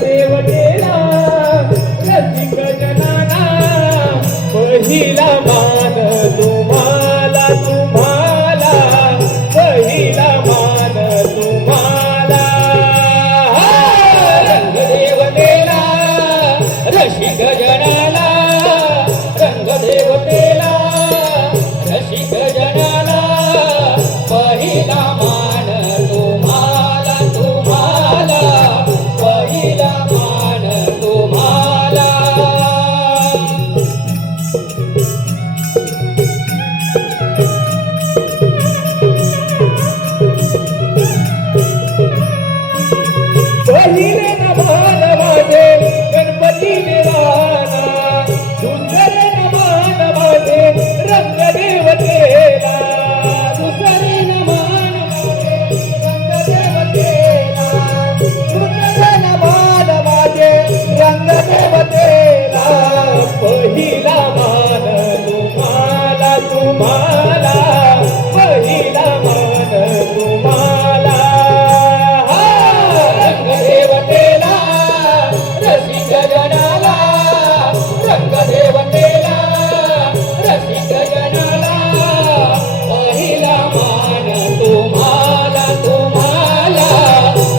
देवतेला रसिक जनाला पहिला मान तुम्हाला तुम्हाला पहिला मान तुम्हाला रंगदेवतेला रसिक जनाला रंगदेवतेला रसिक जनाला पहिला मान तुम्हाला तुम्हाला पहिला मान तुम्हाला पहिले नमान माझे गणपती देवाना दुसरे नमान माझे रंगदेवतेला दुसरे नमान माझे रंगदेवतेला दुसरे नमान माझे रंगदेवतेला पहिला मान तुम्हाला तुम्हाला पहिला मान तुम्हाला रंगदेवतेला रसिक जनाला रंगदेवतेला रसिक जनाला पहिला मान तुम्हाला तुम्हाला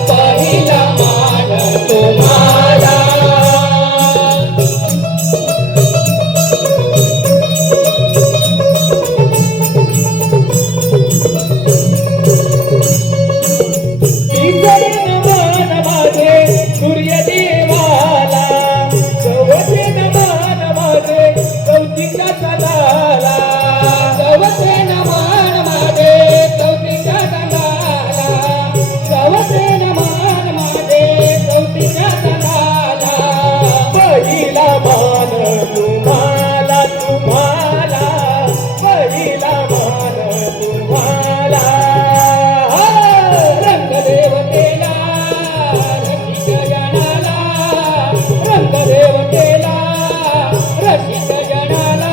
पहिला मान तुम्हाला तिसरे नमान माझे सूर्यदेवाला चौथे नमान माझे कौतिका सदाला चौथे नमान माझे कौतिका सदाला चौथे नमान माझे कौतिका सदाला पहिला मान तुम्हाला तुम्हाला पहिला मान तुम्हाला रंगदेवतेला रसिक जनाला रंगदेवतेला रसिक जनाला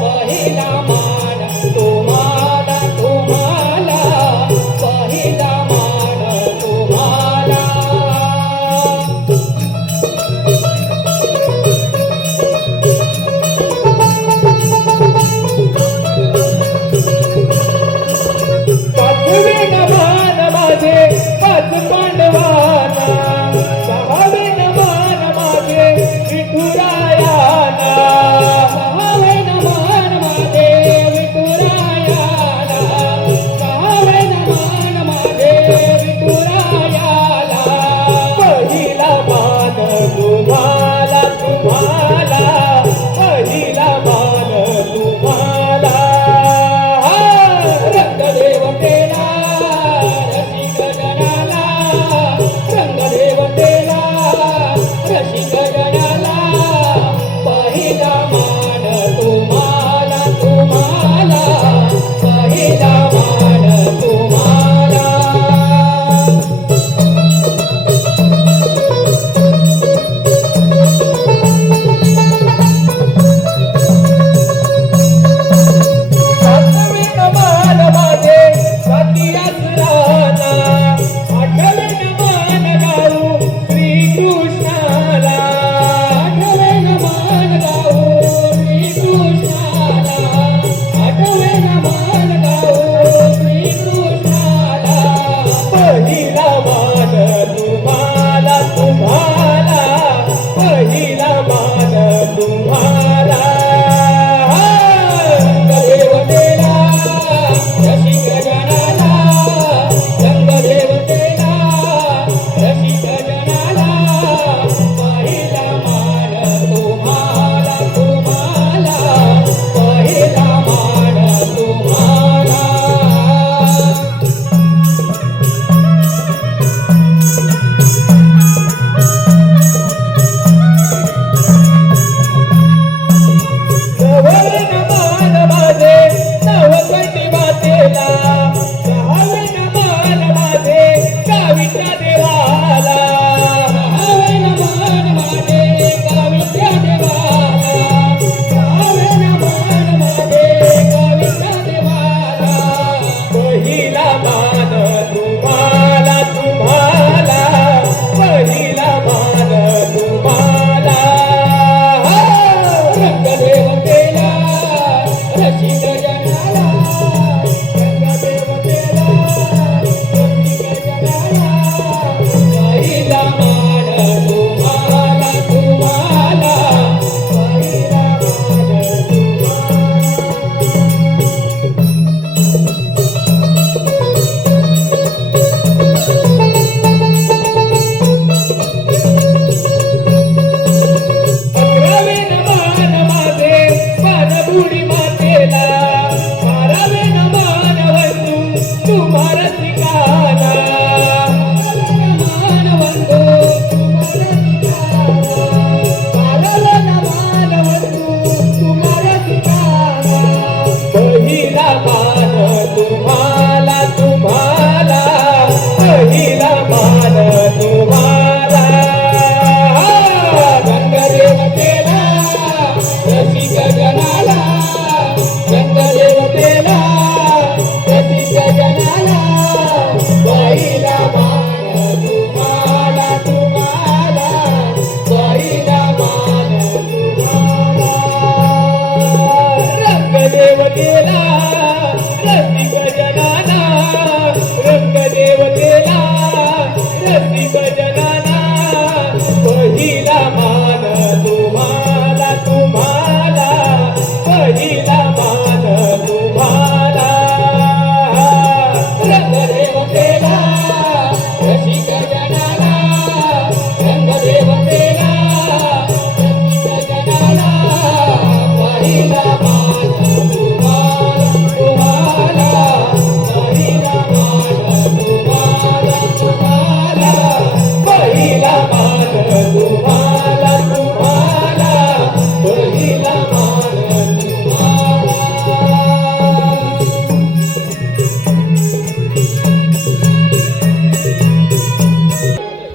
पहिला मान तुम्हाला तुम्हाला पहिला मान तुम्हाला पाचवे नमान माझे पाच पांडवाना सहावे नमान माझे विठुरायाना सहावे नमान माझे विठुरायाला सहावे नमान माझे विठुरायाला पहिला मान तुम्हाला तुम्हाला पहिला मान तुम्हाला रंगदेवतेला रसिक जनाला रंगदेवतेला रसिक जनाला पहिला मान तुम्हाला तुम्हाला पहिला मान तुम्हाला सातवे नमान माझे सतियास राहना आठवे नमान गाऊ श्रीकृष्णाला आठवे नमान गाऊ श्रीकृष्णाला आठवे नमान गाऊ श्रीकृष्णाला पहिला मान तुम्हाला तुम्हाला पहिला मान तुम्हाला रंगदेवतेला रसिक जनाला रंगदेवतेला रसिक जनाला पहिला मान तुम्हाला तुम्हाला पहिला मान तुम्हाला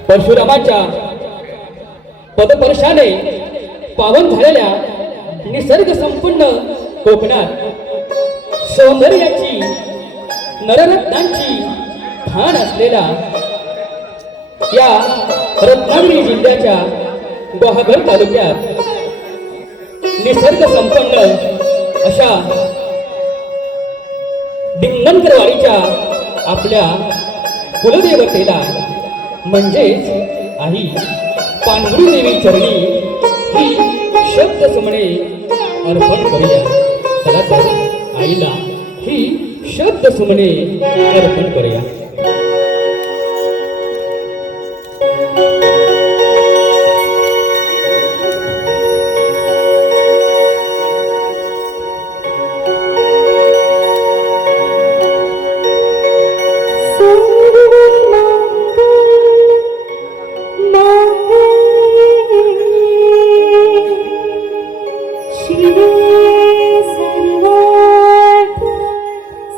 परशुरामाच्या पदपर्शाने पावन झालेल्या निसर्ग संपन्न कोकणात सौंदर्याची नररत्नांची खाण असलेला या रत्नागिरी जिल्ह्याच्या गुहागर तालुक्यात निसर्ग संपन्न अशा डिंगणकरवाडीच्या आपल्या कुलदेवतेला म्हणजेच आई पांडुरी देवी चरणी ही शब्द सुमणे अर्पण करूया. चला तर आईला ही शब्द सुमणे अर्पण करूया.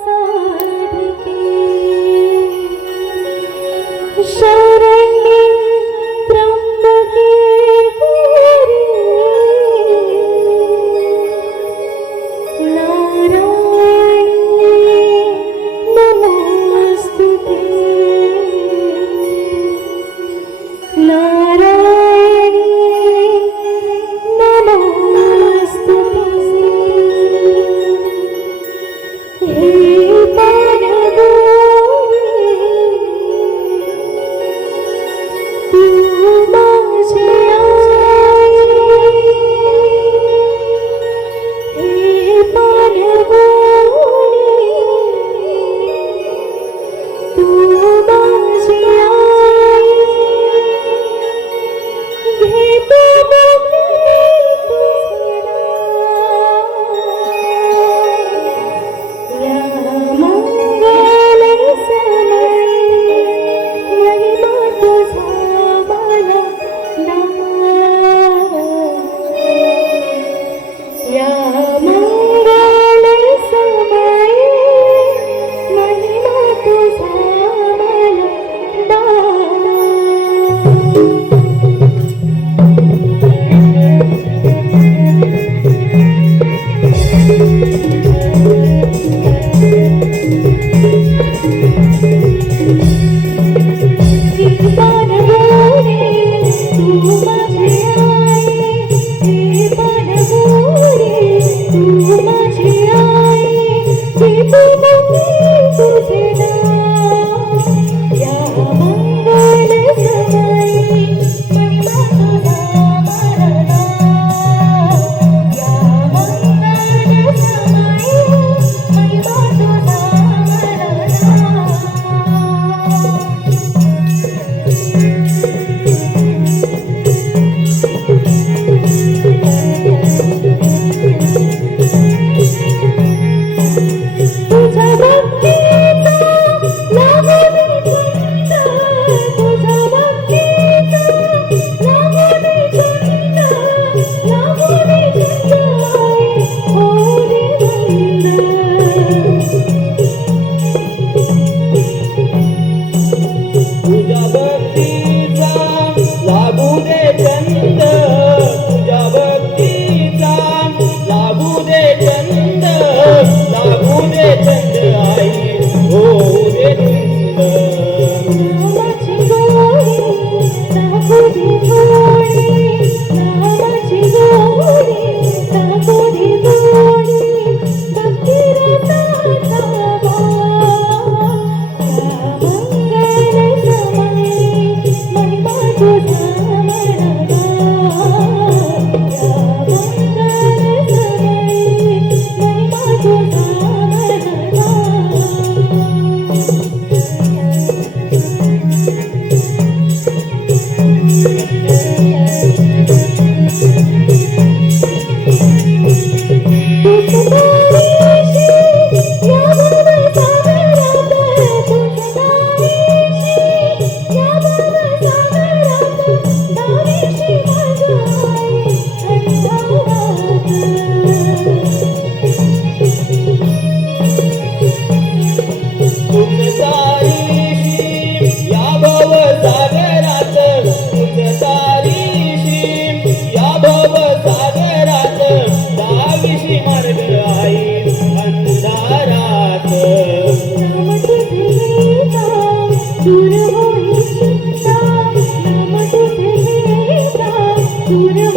साधके Thank you.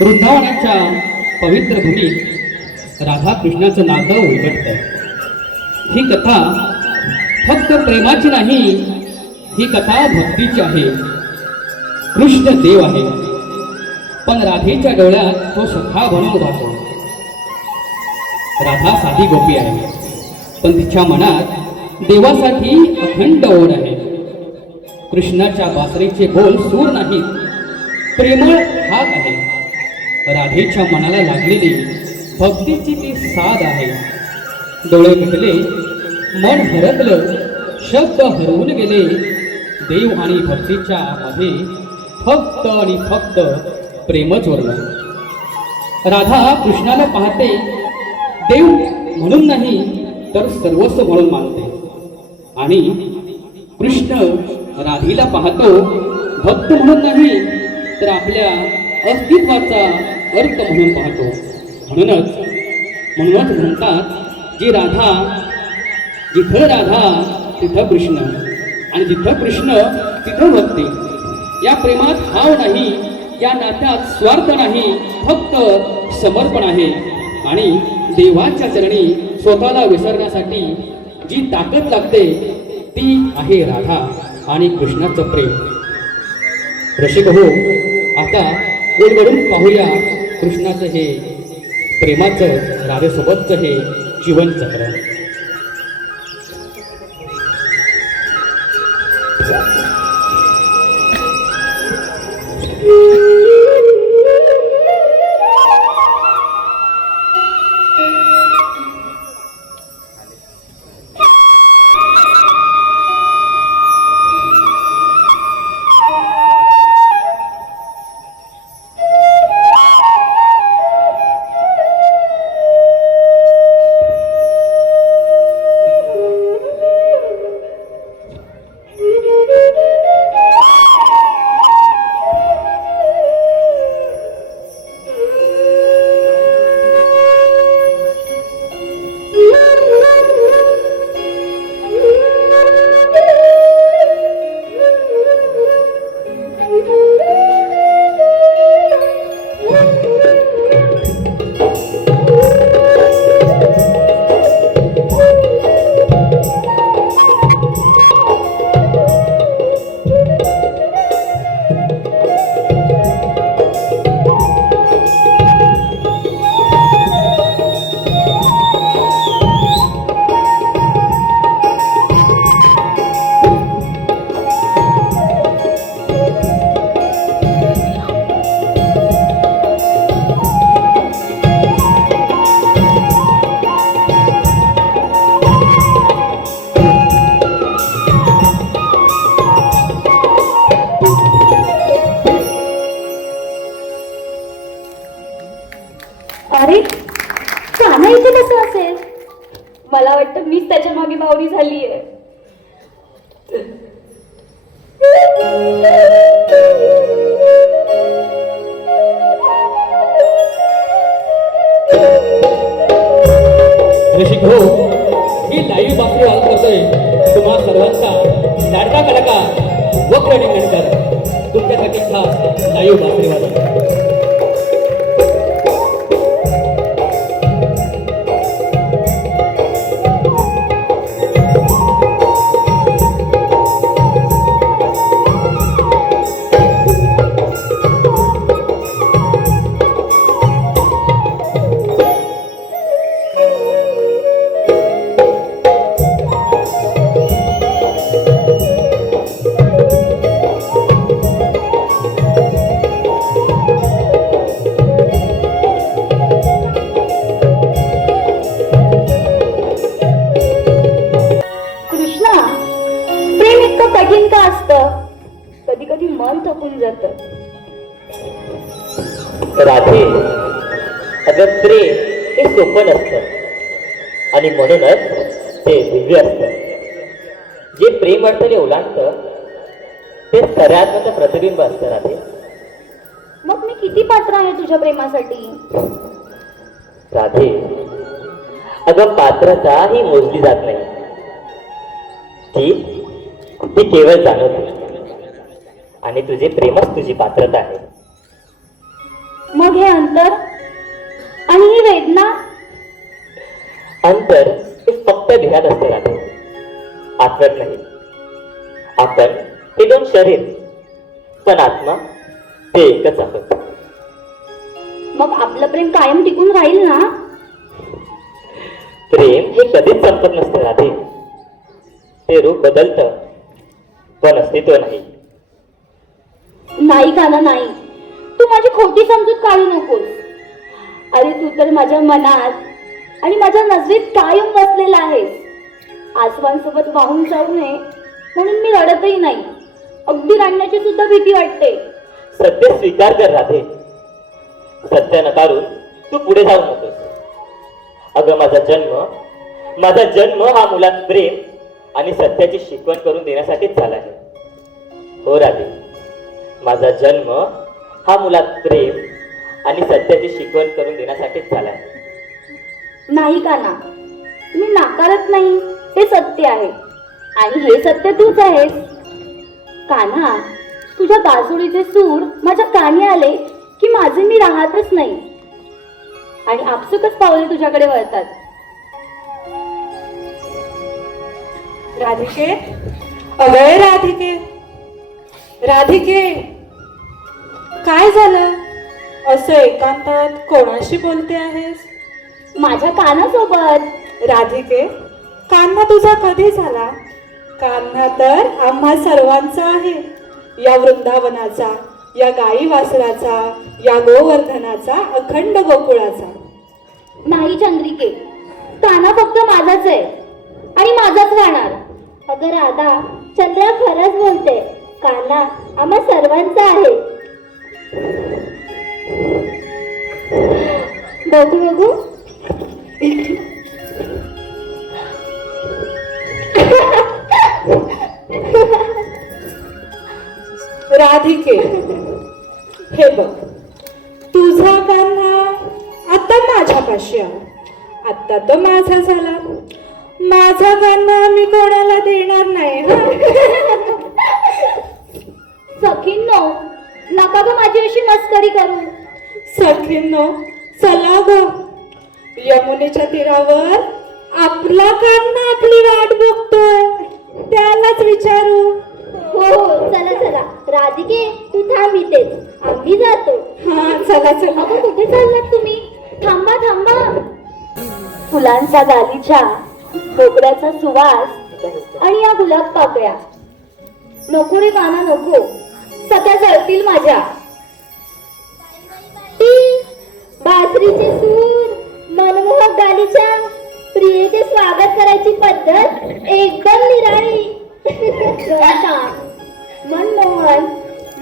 वृंदावनाच्या पवित्र भूमीत राधा कृष्णाचं नातं उलगडतं. ही कथा फक्त प्रेमाची नाही, ही कथा भक्तीची आहे. कृष्ण देव आहे, पण राधेच्या डोळ्यात तो सखा बनवून राहतो. राधा साधी गोपी आहे, पण तिच्या मनात देवासाठी अखंड ओढ आहे. कृष्णाच्या बासरीचे बोल सूर नाहीत, प्रेमळ हाक आहे. राधेच्या मनाला लागलेली भक्तीची ती साध आहे. डोळे मिटले, मन हरपलं, शब्द हरवून गेले. देव आणि भक्तीच्या मध्ये फक्त आणि फक्त प्रेमच उरलं. राधा कृष्णाला पाहते, देव म्हणून नाही तर सर्वस्व म्हणून मानते. आणि कृष्ण राधेला पाहतो, भक्त म्हणून नाही तर आपल्या अस्तित्वाचा अर्थ म्हणून पाहतो. म्हणूनच म्हणतात, जिथं राधा तिथं कृष्ण, आणि जिथं कृष्ण तिथं भक्ती. या प्रेमात हाव नाही, या नात्यात स्वार्थ नाही, फक्त समर्पण आहे. आणि देवाच्या चरणी स्वतःला विसरण्यासाठी जी ताकद लागते ती आहे राधा आणि कृष्णाचं प्रेम. रसिक हो, आता गोडगडून पाहूया कृष्णाचं हे प्रेमाचं, राधेसोबतचं हे जीवन चक्र. अरे कान्हा इथे कसं असेल? मला वाटतं मीच त्याच्या मागे बावरी झालीये. रसिक हो, ही लाईव्ह बातमी वाहत करतोय तुम्हा सर्वांचा लाडका कलाकार वक्र निंगणकर. तुमच्यासाठी खास लाईव्ह बातमी वाजवतो. कठीण का असतं? कधी कधी मन थकून जातं. राधे, अगं प्रेम हे सोपं नसतं आणि म्हणूनच ते दिव्य असतं. जे प्रेम अडचणी ओलांडतं ते सऱ्यात्मक प्रतिबिंब असतं. राधे, मग मी किती पात्र आहे तुझ्या प्रेमासाठी? राधे, अगं पात्रता ही मोजली जात नाही, ती केवळ जाणवते. आणि तुझे प्रेमच तुझी पात्रता आहे. मग हे अंतर आणि ही वेदना. अंतर हे फक्त ध्येयात असते राधे, आत्म्यात नाही. आपण हे दोन शरीर, पण आत्मा ते एकच आहोत. मग आपलं प्रेम कायम टिकून राहील ना? प्रेम हे कधीच संपत नसते राधे. ते रूप बदलतं, पण अस्तित्व नाही. नाही काना नाही, तू माझी खोटी समजूत काढू नकोस. अरे तू तर माझ्या मनात आणि माझ्या नजरेत कायम बसलेला आहेस. आसवांसोबत वाहून जाऊ नये म्हणून मी रडतही नाही. अगदी रडण्याची सुद्धा भीती वाटते. सत्य स्वीकार कर राधे. सत्य नकारून तू पुढे जाऊ नकोस. अगं माझा जन्म हा मुलात प्रेम आणि सत्याची शिकवण करून देण्यासाठीच झाला आहे. हो राधे, माझा जन्म हा मुलात प्रेम आणि सत्याची शिकवण करून देण्यासाठीच झाला आहे. नाही काना, मी नाकारत नाही. हे सत्य आहे आणि हे सत्य तूच आहेस. कान्हा, तुझ्या बासुडीचे सूर माझ्या कानी आले की माझे मी राहतच नाही आणि आपसुकच पावले तुझ्याकडे वळतात. राधिके, अगं राधिके, राधिके, काय झालं? असं एकांतात कोणाशी बोलते आहेस? माझ्या कानासोबत. राधिके, कान्हा तुझा कधी झाला? कान्हा तर आम्हा सर्वांचा आहे. या वृंदावनाचा, या गाई वासराचा, या गोवर्धनाचा, अखंड गोकुळाचा. नाही चंद्रिके, काना फक्त माझाच आहे आणि माझाच राहणार. अगं राधा, चंद्रा खरंच बोलते. काना आम्हा सर्वांचा आहे. बघू बघू. राधिके, हे बघ, तुझा कान्हा आता माझ्यापाशी आहे. आता तो माझा झाला. माझा कान्हा मी कोणाला देणार नाही. सखींनो, नका ग माझी अशी मस्करी करू. सखींनो, चला ग, यमुनेच्या तीरावर आपला कान्हा आपली वाट बघतोय. त्यालाच विचारू. हो हो, चला चला. राधिके, तू थांब इथेच, आम्ही जातो. हा, चला चला. अगं कुठे चाललात तुम्ही? थांबा थांबा. फुलांचा गालीचा, मोगऱ्याचा सुवास आणि या गुलाब पाकळ्या. नको रे काना, नको. सध्या जळतील माझ्या. बासरीचे सूर, मनमोहक गालीच्या, प्रियेचे स्वागत करायची पद्धत एकदम निराळी. मनमोहन,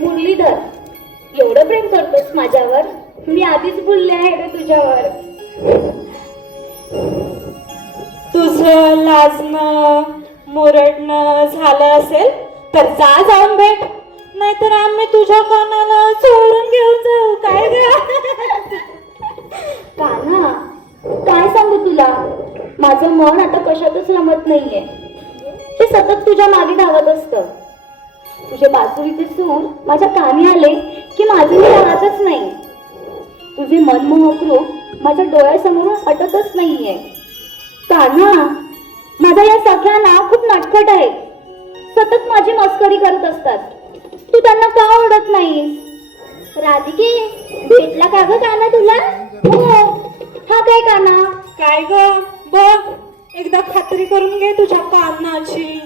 मुरलीधर, एवढं प्रेम करतोस माझ्यावर? मी आधीच बोलले आहे रे तुझ्यावर. तुझं लाजणं मुरडणं झालं असेल तर जा जाऊन भेट, नाहीतर आम्ही तुझ्या कानाला चोरून घेऊन जाऊ. काय ग? कान्हा, काय सांगू तुला, माझं मन आता कशातच रमत नाहीये. ते सतत तुझ्या मागे धावत असतं. तुझे बासुरीचे सूर माझ्या कानी आले की माझे मी राहतच नाही. तुझे मनमोहक रूप माझ्या डोळ्यासमोरून हटतच नाहीये. कान्हा, माझ्या या सख्या ना खूप नटखट आहेत. सतत माझी मस्करी करत असतात. तू त्यांना का ओरडत नाहीस? राधिके, भेटला का ग काना तुला? हो. हा काय काना? काय ग, बघ, एकदा खात्री करून घे तुझ्या कानाची.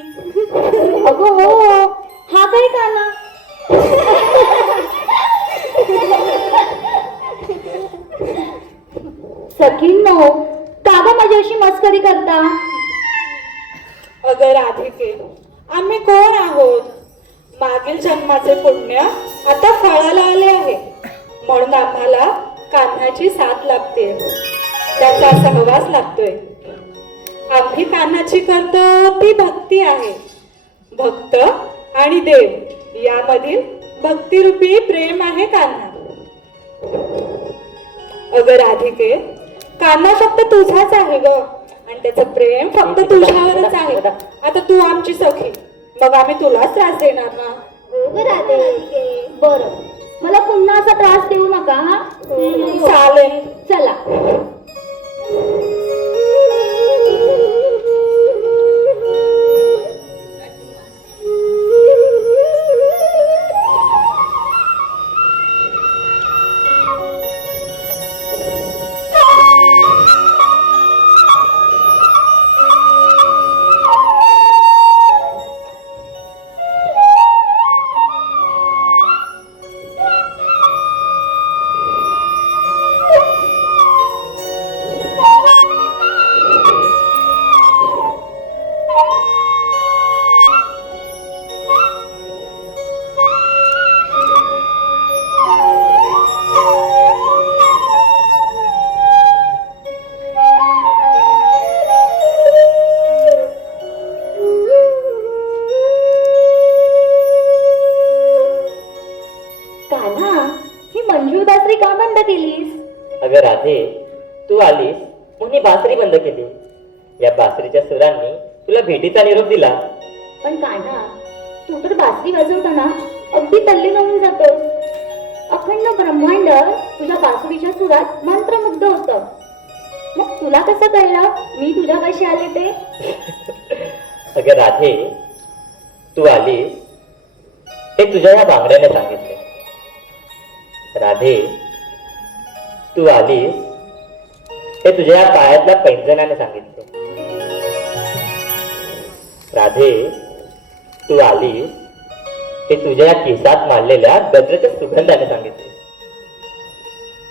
अगं हो, हा काय काना? सखींनो, का ग माझी अशी मस्करी करता? अगं राधिके, आम्ही कोण आहोत? मागील जन्माचे पुण्य आता फळाला आले आहे, म्हणून आम्हाला कान्हाची साथ लागते, त्याचा सहवास लागतोय. आम्ही कान्हाची करतो ती भक्ती आहे. भक्त आणि देव यामधील भक्तिरूपी प्रेम आहे कान्हा. अगं राधिके, कान्हा फक्त तुझाच आहे ग, आणि त्याचं प्रेम फक्त तुझ्यावरच आहे. आता तू आमची सखी, मग आम्ही तुलाच त्रास देणार ना? हो ग राधे. बरं, मला पुन्हा असा त्रास देऊ नका हा. चालेल. चला. कान्हा, ही मंजूळ बासरी का बंद केलीस? अगं राधे, तू आलीस म्हणून ही बासरी बंद केली. या बासरीच्या सुरांनी तुला भेटीचा निरोप दिला. पण कान्हा, तू तर बासरी वाजवताना अगदी तल्लीन होऊन जातोस. अखंड ब्रह्मांड तुझ्या बासरीच्या सुरात मंत्रमुग्ध होतं. मग तुला कसं कळलं मी तुझ्यापाशी आले ते? अगं राधे, तू आलीस हे तुझ्या या बांगड्याने सांगितले. राधे, तू आलीस हे तुझ्या या पायातल्या पैंजणाने सांगितले. राधे, तू आलीस हे तुझ्या या केसात मारलेल्या गजरेच्या सुगंधाने सांगितले.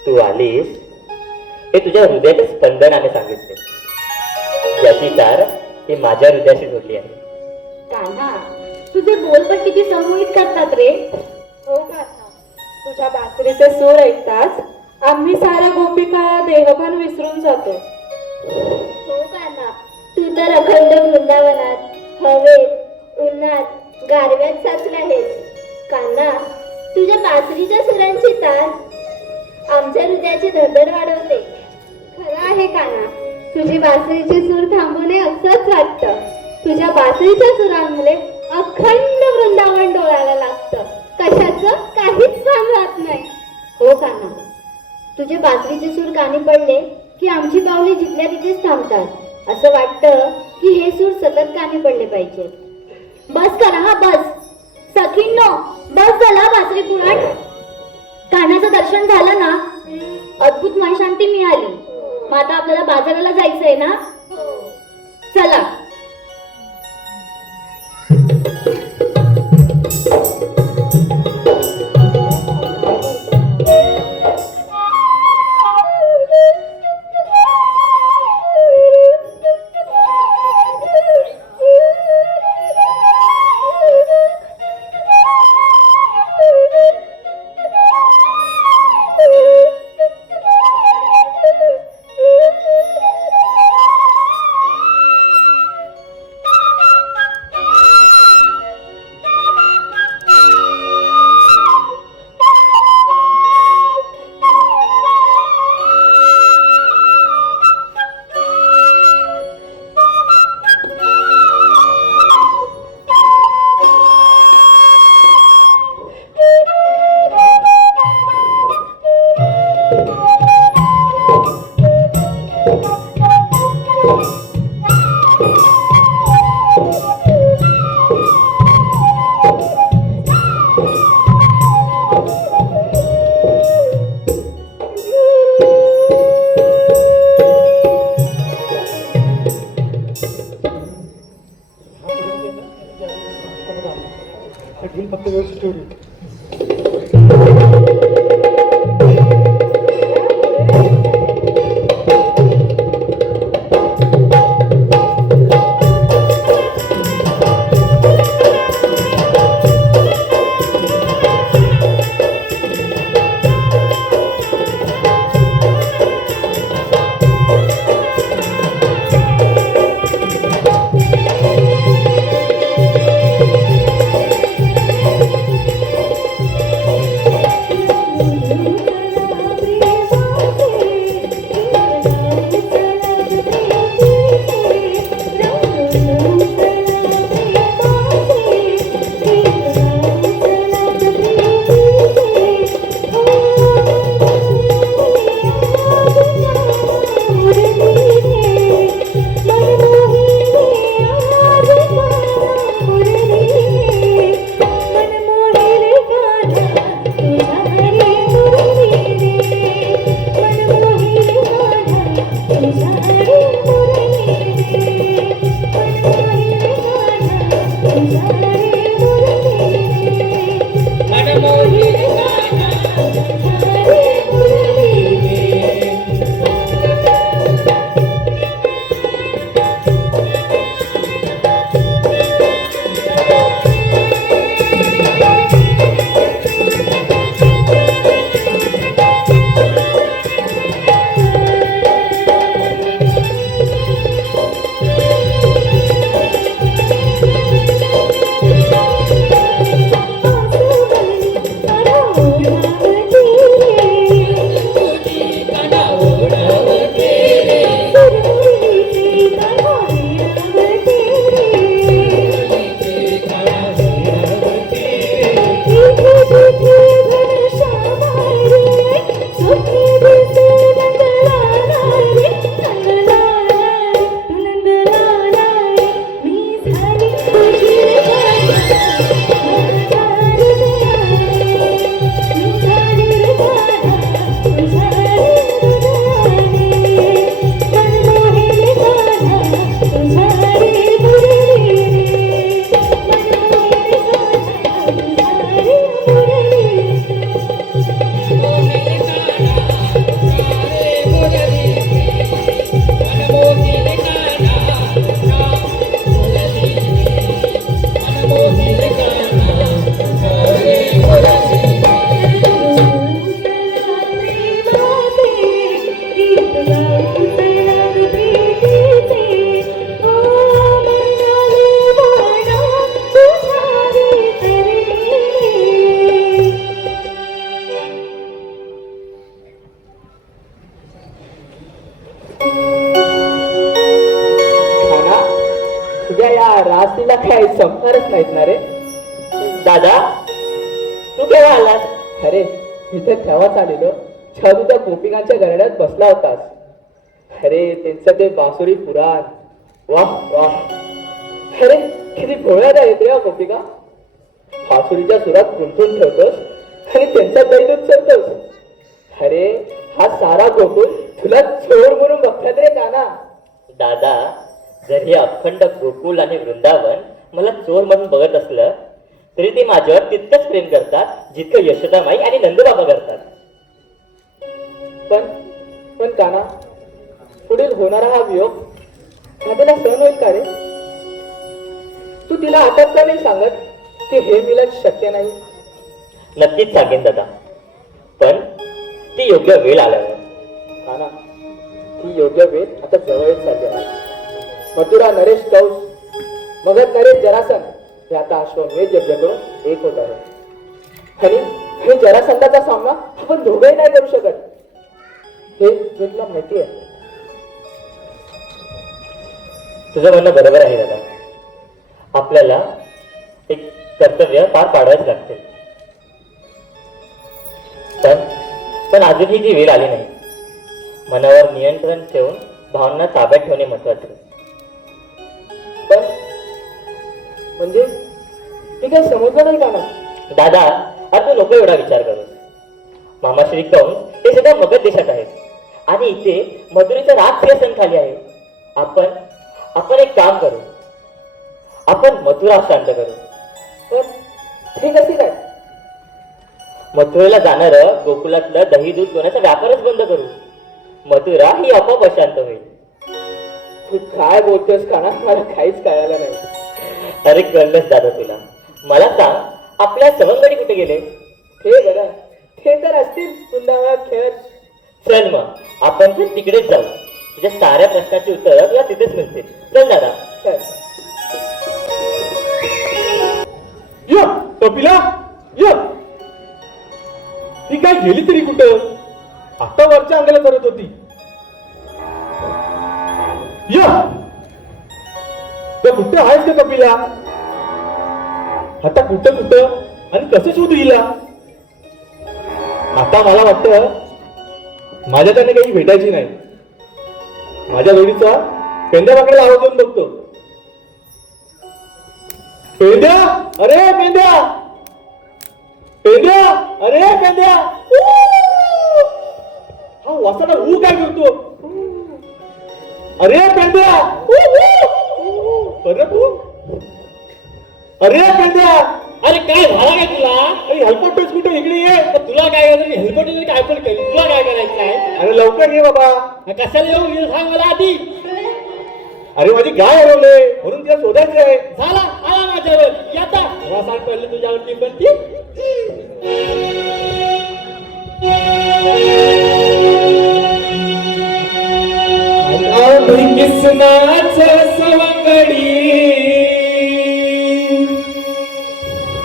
तू आलीस हे तुझ्या हृदयाच्या स्पंदनाने सांगितले. याची तार ही माझ्या हृदयाशी जोडली आहे. कान्हा, तुझे बोल पण किती संमोहित करतात रे. हो कान्हा, तुझ्या बासरीचे सूर ऐकताच आम्ही साऱ्या गोपिका देहभान विसरून जातो. हो कान्हा, तू तर अखंड वृंदावनात हवेत उन्हात गारव्यात साचला आहेस. कान्हा, तुझ्या बासरीच्या सुरांची तार आमच्या हृदयाची धडधड वाढवते. खरं आहे कान्हा, तुझी बासरीचे सूर थांबू नये असंच वाटतं. तुझ्या बासरीच्या सुरांमुळे अखंड वृंदावन डोळ्याला लागतं. कशाचं काहीच भान राहत नाही. हो कान्हा, तुझे बासरीचे सूर कानी पडले की आमची पावले जिथल्या तिथेच थांबतात. असं वाटतं की हे सूर सतत कानी पडले पाहिजे. बस करा हा, बस. सखींनो, बस झाला बासरी पुराण. कान्हाचं दर्शन झालं ना, अद्भुत मन शांती मिळाली. मग आता आपल्याला बाजाराला जायचंय ना, चला. रासलीला काय संस्कारच नाहीत ना रे. दादा तू केव्हा आलास? अरे इथे तेव्हाच आलेलो, छान त्या गोपिकांच्या घराण्यात बसला होतास. अरे त्यांचं ते बासुरी पुराण, वाह वाह. अरे किती भोळ्यात आहेत रे गोपिका. बासुरीच्या सुरात गुंतून ठेवतोस आणि त्यांचा दैदूत चढतोस. अरे हा सारा गोकुळ तुला चोर म्हणून बघतात रे काना. दादा जर हे अखंड गोकुळ आणि वृंदावन मला चोर म्हणून बघत असलं तरी ते माझ्यावर तितकंच प्रेम करतात जितकं यशोदामाई आणि नंदबाबा करतात. पण काना, पुढील होणारा हा वियोग माझ्याला सहन होईल का रे? तू तिला आताच का नाही सांगत की हे मिलन शक्य नाही? नक्कीच सांगेन दादा, पण ती योग्य वेळ आल्यावर. काना, ती योग्य वेळ आता जवळच चालली आहे. मथुरा नरेश कौश, मगध नरेश जरासन हे आता अश्वमेध यज्ञ करून एक होत आहे. आणि हे जरासंधाचा सामना आपण दोघंही नाही करू शकत, हे तुला माहिती आहे. तुझं म्हणणं बरोबर आहे दादा. आपल्याला एक कर्तव्य पार पाडावेच लागते. पण अजूनही ती वेळ आली नाही. मनावर नियंत्रण ठेवून भावना ताब्यात ठेवणे महत्वाचे. पण म्हणजे ती काही समजलं नाही का ना? दादा आता नको एवढा विचार करू. मामा श्री कंस हे सध्या मगध देशात आहेत आणि इथे मथुरेच्या राजसिंहासन खाली आहे. आपण एक काम करू, आपण मथुरा शांत करू. पण हे कसे काय? मथुरेला जाणारं गोकुलातलं दही दूध दोण्याचा व्यापारच बंद करू. मथुरा ही आपोआप अशांत होईल. तू काय बोलतोस का ना? मला काहीच कळालं नाही. अरे कळलंच दादा तुला. मला सांग आपल्या सवंगडी कुठे गेले? हे जरा ते तर असतील वृंदावनात खेळत. चल मग आपण तर तिकडेच जाऊ. तुझ्या साऱ्या प्रश्नाची उत्तर तुला तिथेच मिळतील. चल दादा. चल. य कपिला य, ती काय गेली तरी कुठं? आता वरच्या अंगाला करत होती. य कुठं आहेस का कपिला? आता कुठं आणि कसं शोध हिला? आता मला वाटतं माझ्याकडे काही भेटायची नाही. माझ्या जोडीचा पेंद्या बाकडे आवाज देऊन बघतो. पेंद्या, अरे पेंद्या, पेंद्या, अरे पेंद्या. हा वासाला काय करतो? अरे पेंद्या, अरे तू, अरे पेंद्या. अरे काय झाला काय तुला? अरे हेल्पटच कुठं इकडे ये. तुला काय करायचं? हेल्मेट काय पण केली. तुला काय करायचं आहे? अरे लवकर ये बाबा. कशाला येऊ हे सांग मला आधी. अरे माझी गाय हरवले म्हणून तिला शोधायचं आहे. झाला आला माझ्यावर. येता मला सांग पडले तुझ्यावरती पण ती. किसनाच सवंगडी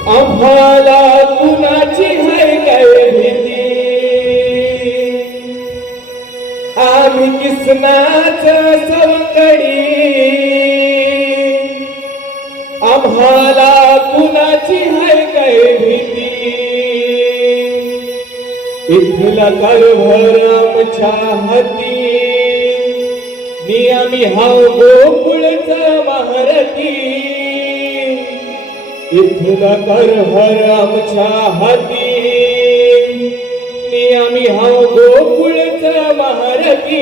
आम्हाला कुणाची है काय भीती. आम्ही किसनाच सवंगडी आम्हाला कुणाची है काय भीती. इथला कारभार आमच्या हाती आम्ही हाव गोकुळचा महारथी.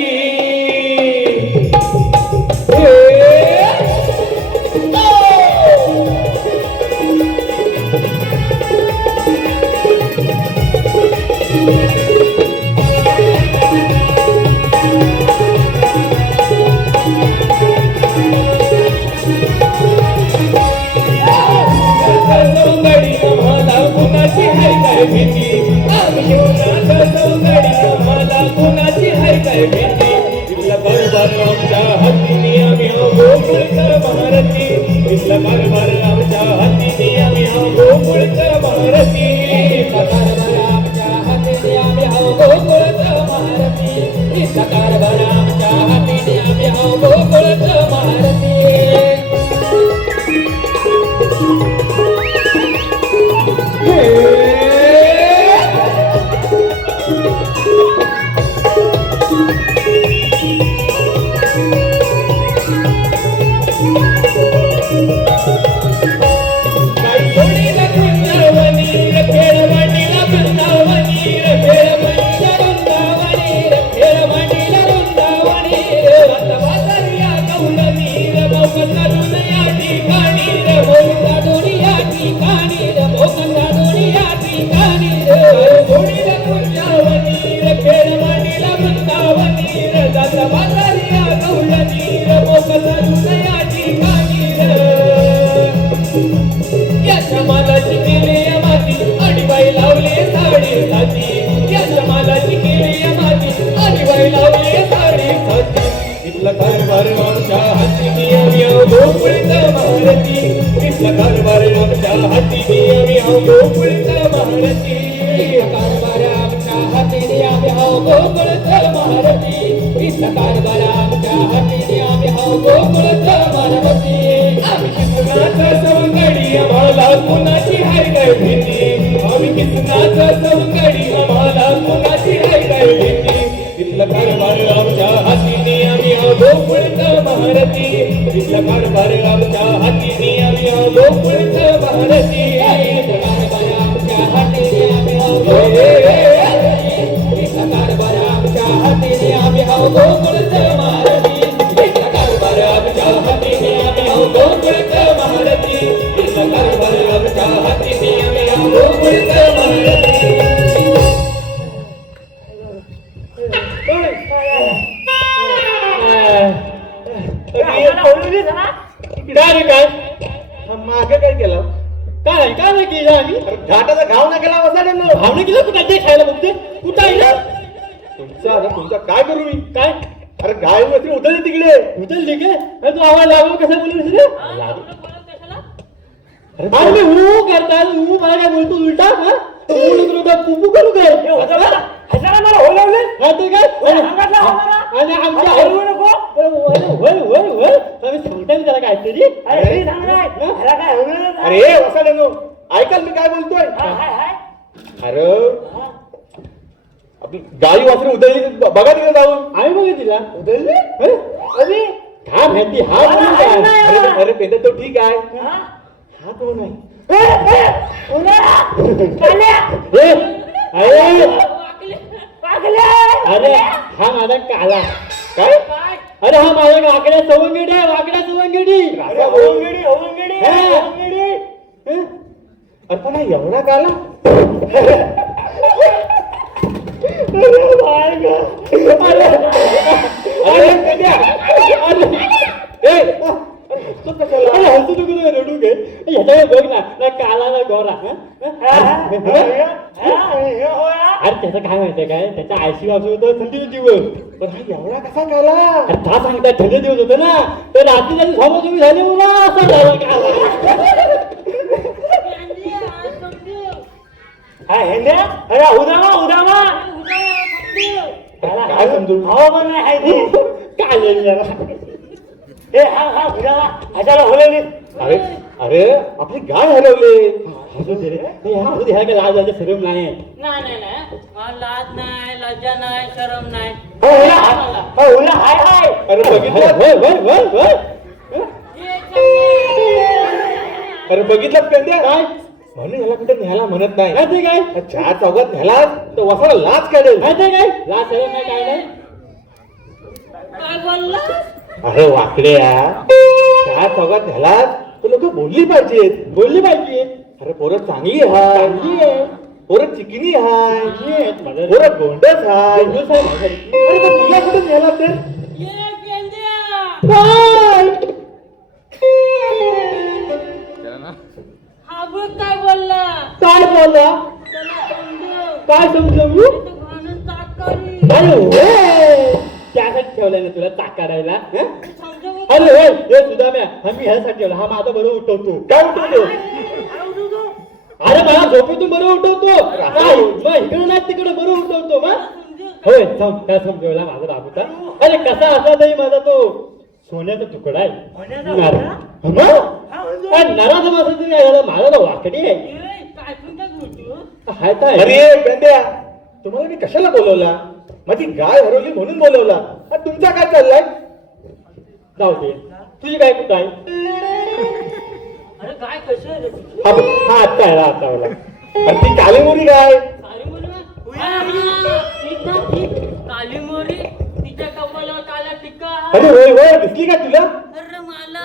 इथला कारभार आमच्या हाती आम्ही हाव गोकुळचा महारथी. चला बाजारिया गवळणी मोकसा दुनया ठिकाणी याच्या मालाची केले या माती आणि बाई लावले साडी साती याच्या मालाची केले या माती आणि बाई लावले साडी साती इथला कारभार आमच्या हाती आम्ही गोकुळीत महारती इथला कारभार आमच्या हाती आम्ही गोकुळीत महारती कारभार आमच्या हाती आम्ही गोकुळीत महारती इथला कारभार आमच्या हाती आम्ही गोकुळीत महारती आम्ही किसनाचं सवंगडी आम्हाला कुणाची हाय काय भीती आम्ही किसनाचं सवंगडी आम्हाला कुणाची हाय काय भीती इथला कारभार आमच्या हाती आम्ही गोकुळीत महारती इथला कारभार आमच्या हाती आम्ही गोकुळीत महारती इथला कारभार आमच्या हाती आम्ही इथला कारभार आमच्या हाती आम्ही गोकुळीत महारती इथला कारभार आमच्या हाती आम्ही गोकुळीत महारती इथला कारभार आमच्या हाती आम्ही गोकुळीत महारती काय रे काय मागे काय केलं काय काय नाही केलं आम्ही घाटाचा घाव ना केला वसाड्यानं भावने केलं कुठं ते खायला बघते कुठं आहे तुमचा काय करू मी काय अरे गाय वस्त्री उतरली तिकडे उचलली काय अरे तू आवाज लावून कसा बोलून रे अरे मी हू करता हू मला काय बोलतो उलटा हा बोलू करू का पुपू करू काय मला हो लावले हा ते काय आणि आमच्या हलवू नको होय होय होय आम्ही सांगता ना त्याला काहीतरी अरे वसाड्यानो ऐकाल मी काय बोलतोय अरे आपली गाई वासरी उतरली बघा तिकडे जाऊन आम्ही बघा तिला उतरली अरे काय माहिती हा बोलून काय अरे पेंदा तो ठीक आहे हा कोण आहे अरे हा माझा काला काय अरे हा माझा वाकड्या सवंगडी आहे वाकड्या सवंगडी अरे पण हा एवढा काला हसू नको रडू घे ह्याच्यावर बघ ना काला ना गोरा अरे त्याचं काय माहितीये काय त्याच्या आयशी वाजू होतं थंडीचे दिवस पण हा एवढा कसा काला अरे का सांगता थंडी दिवस होते ना तर रात्री त्याची झोपा तुम्ही झाली म्हणून असा झाला काय समजू अरे अरे आपली गाय हरवली लाज लाज शरम नाही नाही लाज नाही लज्जा नाही शरम नाही अरे बघितलं अरे बघितलं पेंद्या काय म्हणून ह्याला कुठे न्यायला म्हणत नाही माहिती काय चार चौकात न्याला तर वसाला लाच काढेल माहिती काय लाज शरम नाही काय नाही काय बोलला अरे वाकड्या चार चौकात न्याला तर लोक बोलली पाहिजे अरे पोरं चांगली हाय पोरं चिकनी हाय पोरं गोंडस हाय अरे मग तुला कुठे न्याला तर ये पेंद्या हा बघ काय बोलला काय बोलला त्याला समजव काय समजवू तो घालून चाक करी अरे होय त्यासाठी ठेवलंय ना तुला चाक काढायला हं? समजव अरे होय हे सुदाम्या आम्ही ह्यासाठी ठेवला हा माझा बरोबर उठवतो काय उठवतो अरे मला झोपेतून बरोबर उठवतो काय मग इकडे नाही तिकडे बरोबर उठवतो मग होय काय समजवला माझा बाबूचा अरे कसा असा नाही माझा तो सोन्याचा तुकडा आहे नराचा माझा तरी आहे माझा तो वाकडी आहे काय तुमच्या गोष्टी हाय तर अरे गंड्या तुम्हाला मी कशाला बोलवला माझी गाय हरवली म्हणून बोलवला आणि तुमचा काय चाललाय जाऊ दे तुझी काय कुठं आहे अरे काय कसं रे हा बघ, हा आत्ता आहे आत्ता आला अरे ती काली मोरी गाय काली मोरी काली मोरी तिच्या कपाळावर काला टिक्का अरे होय होय दिसली का तुला अरे मला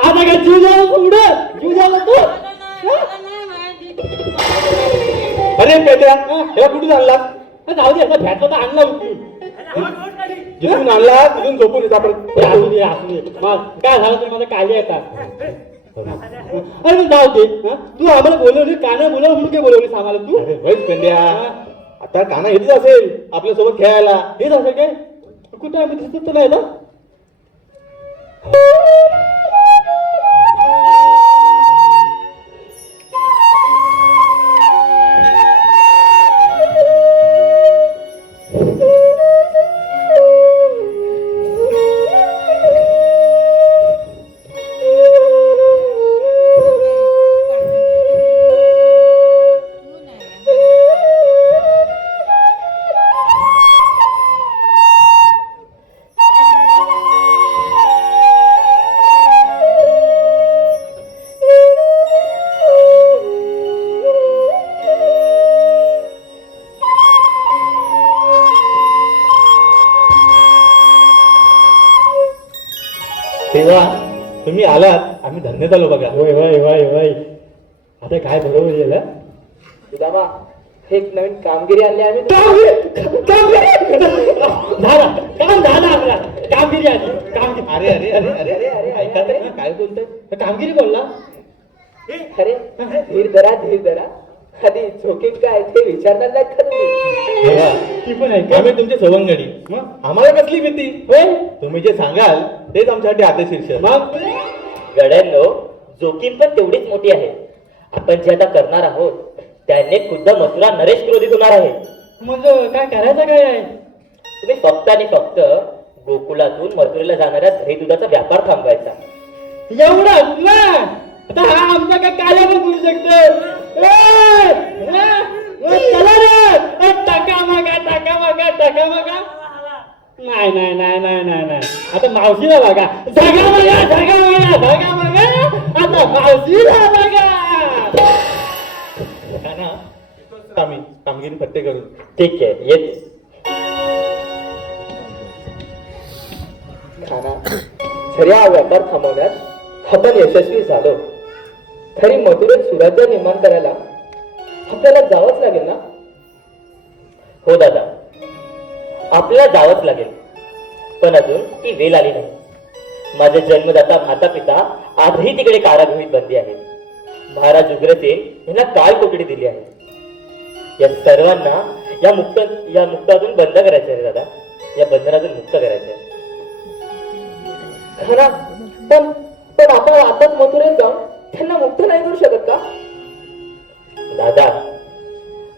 आता काय जीव जाऊ उडत जीव जाऊ तो मला नाही माहिती अरे पेट्या ह्याला कुठून आणला जाऊ दे आता भेटला तर आणला होती जिथून आणला तिथून झोपून येता असू दे असू दे मग काय झालं तर मला काळजी येतात अरे मग जाऊ दे हं? तू आम्हाला बोलवली काना बोलव म्हणून काय बोलवलीस आम्हाला तू अरे वैस पेंड्या आता काना येतच असेल आपल्यासोबत खेळायला. हेच असेल काय कुठं आम्ही दिसत तर नाही ना तेव्हा तुम्ही आलात आम्ही धन्य झालो बघा. होय होय होय होय आता काय बरोबर झालं सुदामा एक नवीन कामगिरी आणली आम्ही झाला काम झालं आपला कामगिरी आली कामगिरी अरे अरे अरे अरे अरे अरे ऐका तर ना, काय बोलतोय. कामगिरी बोलला अरे धीर धरा आधी झोकेत काय ते विचारणार नाही का तुम्ही? तेव्हा ती पण आहे का आम्ही तुमचे सवंगडी मग आम्हाला कसली भीती. होय तुम्ही जे सांगाल तेच आमच्यासाठी आदेशीर्ष. मग गड्यांनो जोखीम पण तेवढीच मोठी आहे. आपण जे आता करणार आहोत त्याने खुद्द मथुरा नरेश क्रोधित होणार आहे. म्हणजे काय करायचं काय आहे तुम्ही फक्त आणि फक्त गोकुळातून मथुरेला जाणाऱ्या दही दुधाचा व्यापार थांबवायचा. एवढंच ना आता हा आमचा काय कार्य पण करू शकतो चला रे टाका मागा नाही नाही नाही नाही नाही नाही आता मावशीला बघा जागा बघा आता मावशीला बघा ना आम्ही कामगिरी फत्ते करू. ठीक आहे येते. खाना जरी हा व्यापार थांबवण्यात आपण यशस्वी झालो तरी मथुरेत सुराज्य निर्माण करायला आपल्याला जावंच लागेल ना. हो दादा आपल्याला जावंच लागेल पण अजून ती वेळ आली नाही. माझे जन्मदाता माता पिता आजही तिकडे कारागृहीत बंदी आहेत. महाराज उग्रसेन यांना काय कोठडी दिली आहे. या सर्वांना या मुक्तातून बंद करायचं आहे दादा. या बंधनातून मुक्त करायचं आहे. खाना पण पण आपण आताच मथुरेत जाऊन त्यांना मुक्त नाही करू शकत का? दादा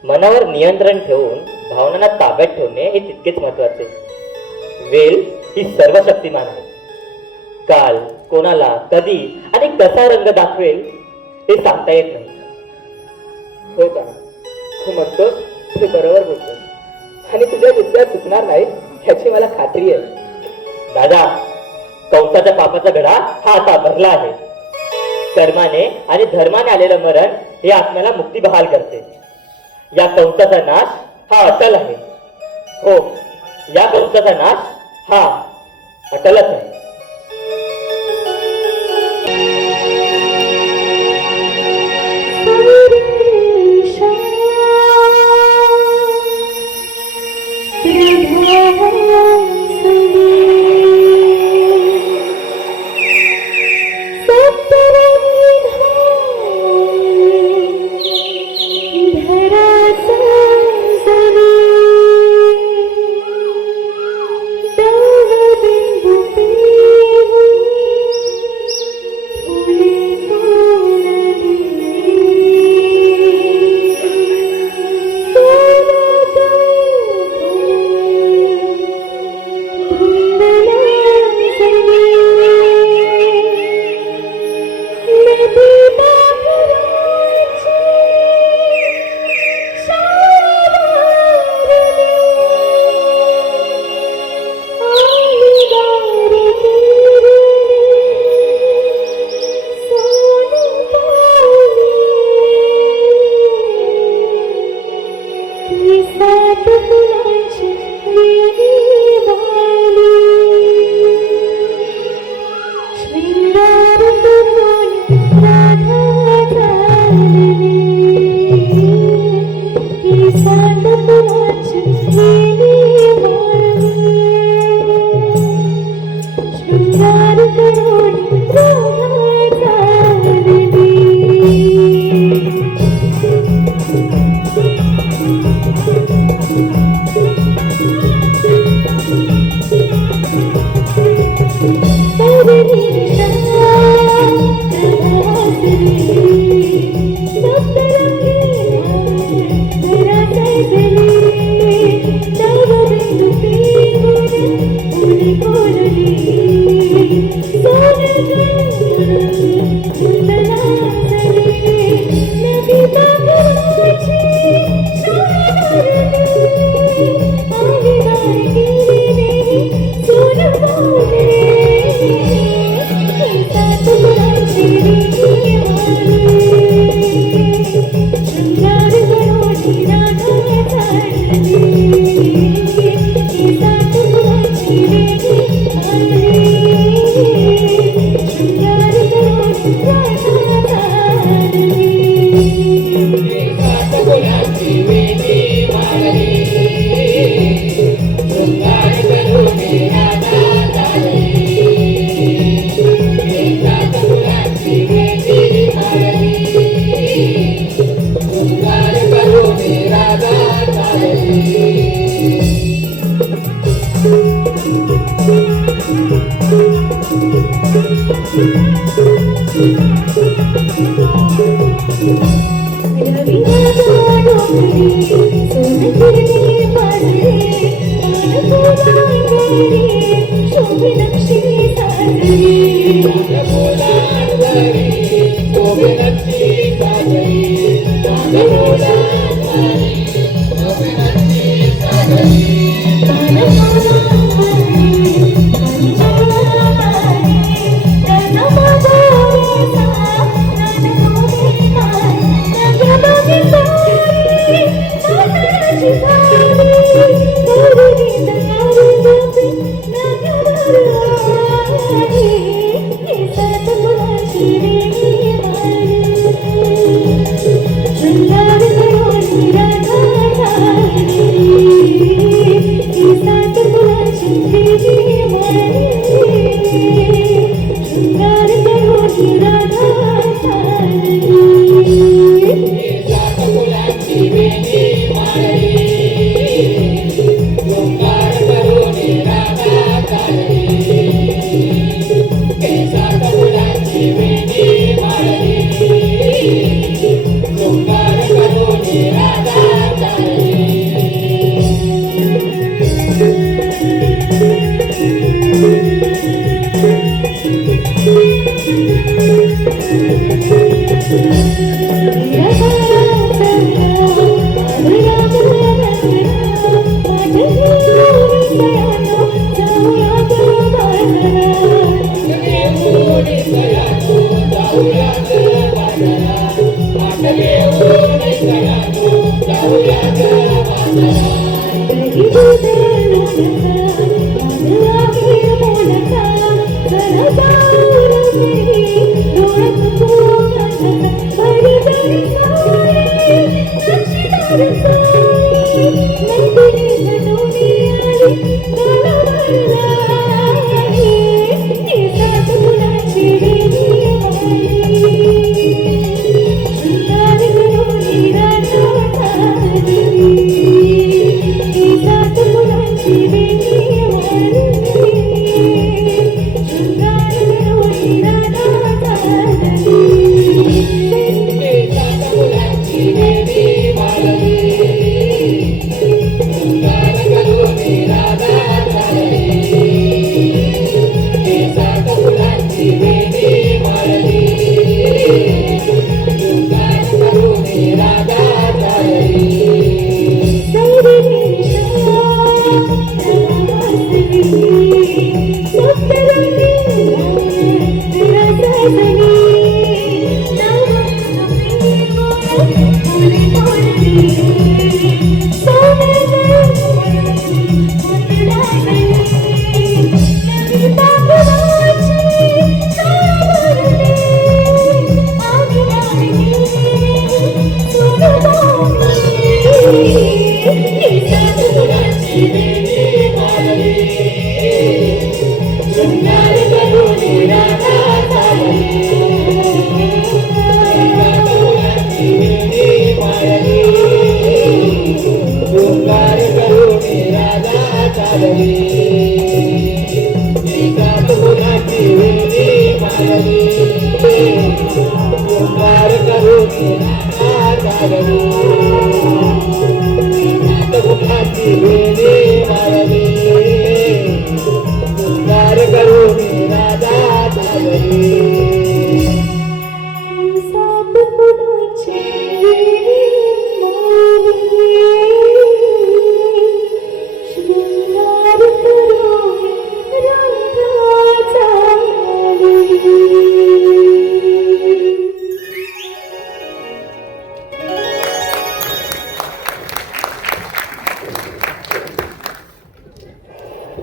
मनावर नियंत्रण ठेवून भावनांना ताब्यात ठेवणे हे तितकेच महत्वाचे. वेल ही सर्वशक्तिमान आहे. काल कोणाला कधी आणि कसा रंग दाखवेल हे सांगता येत नाही. हो का तू म्हणतोस ते बरोबर बोलतोस आणि तुझ्या विद्या चुकणार नाही ह्याची मला खात्री आहे. दादा कंसाच्या पापाचा घडा हा आता भरला आहे. कर्माने आणि धर्माने आलेलं मरण हे आत्म्याला मुक्ती बहाल करते. या कंसाचा नाश हा अटल आहे. हो या कंसाचा नाश हा अटलच आहे. धरा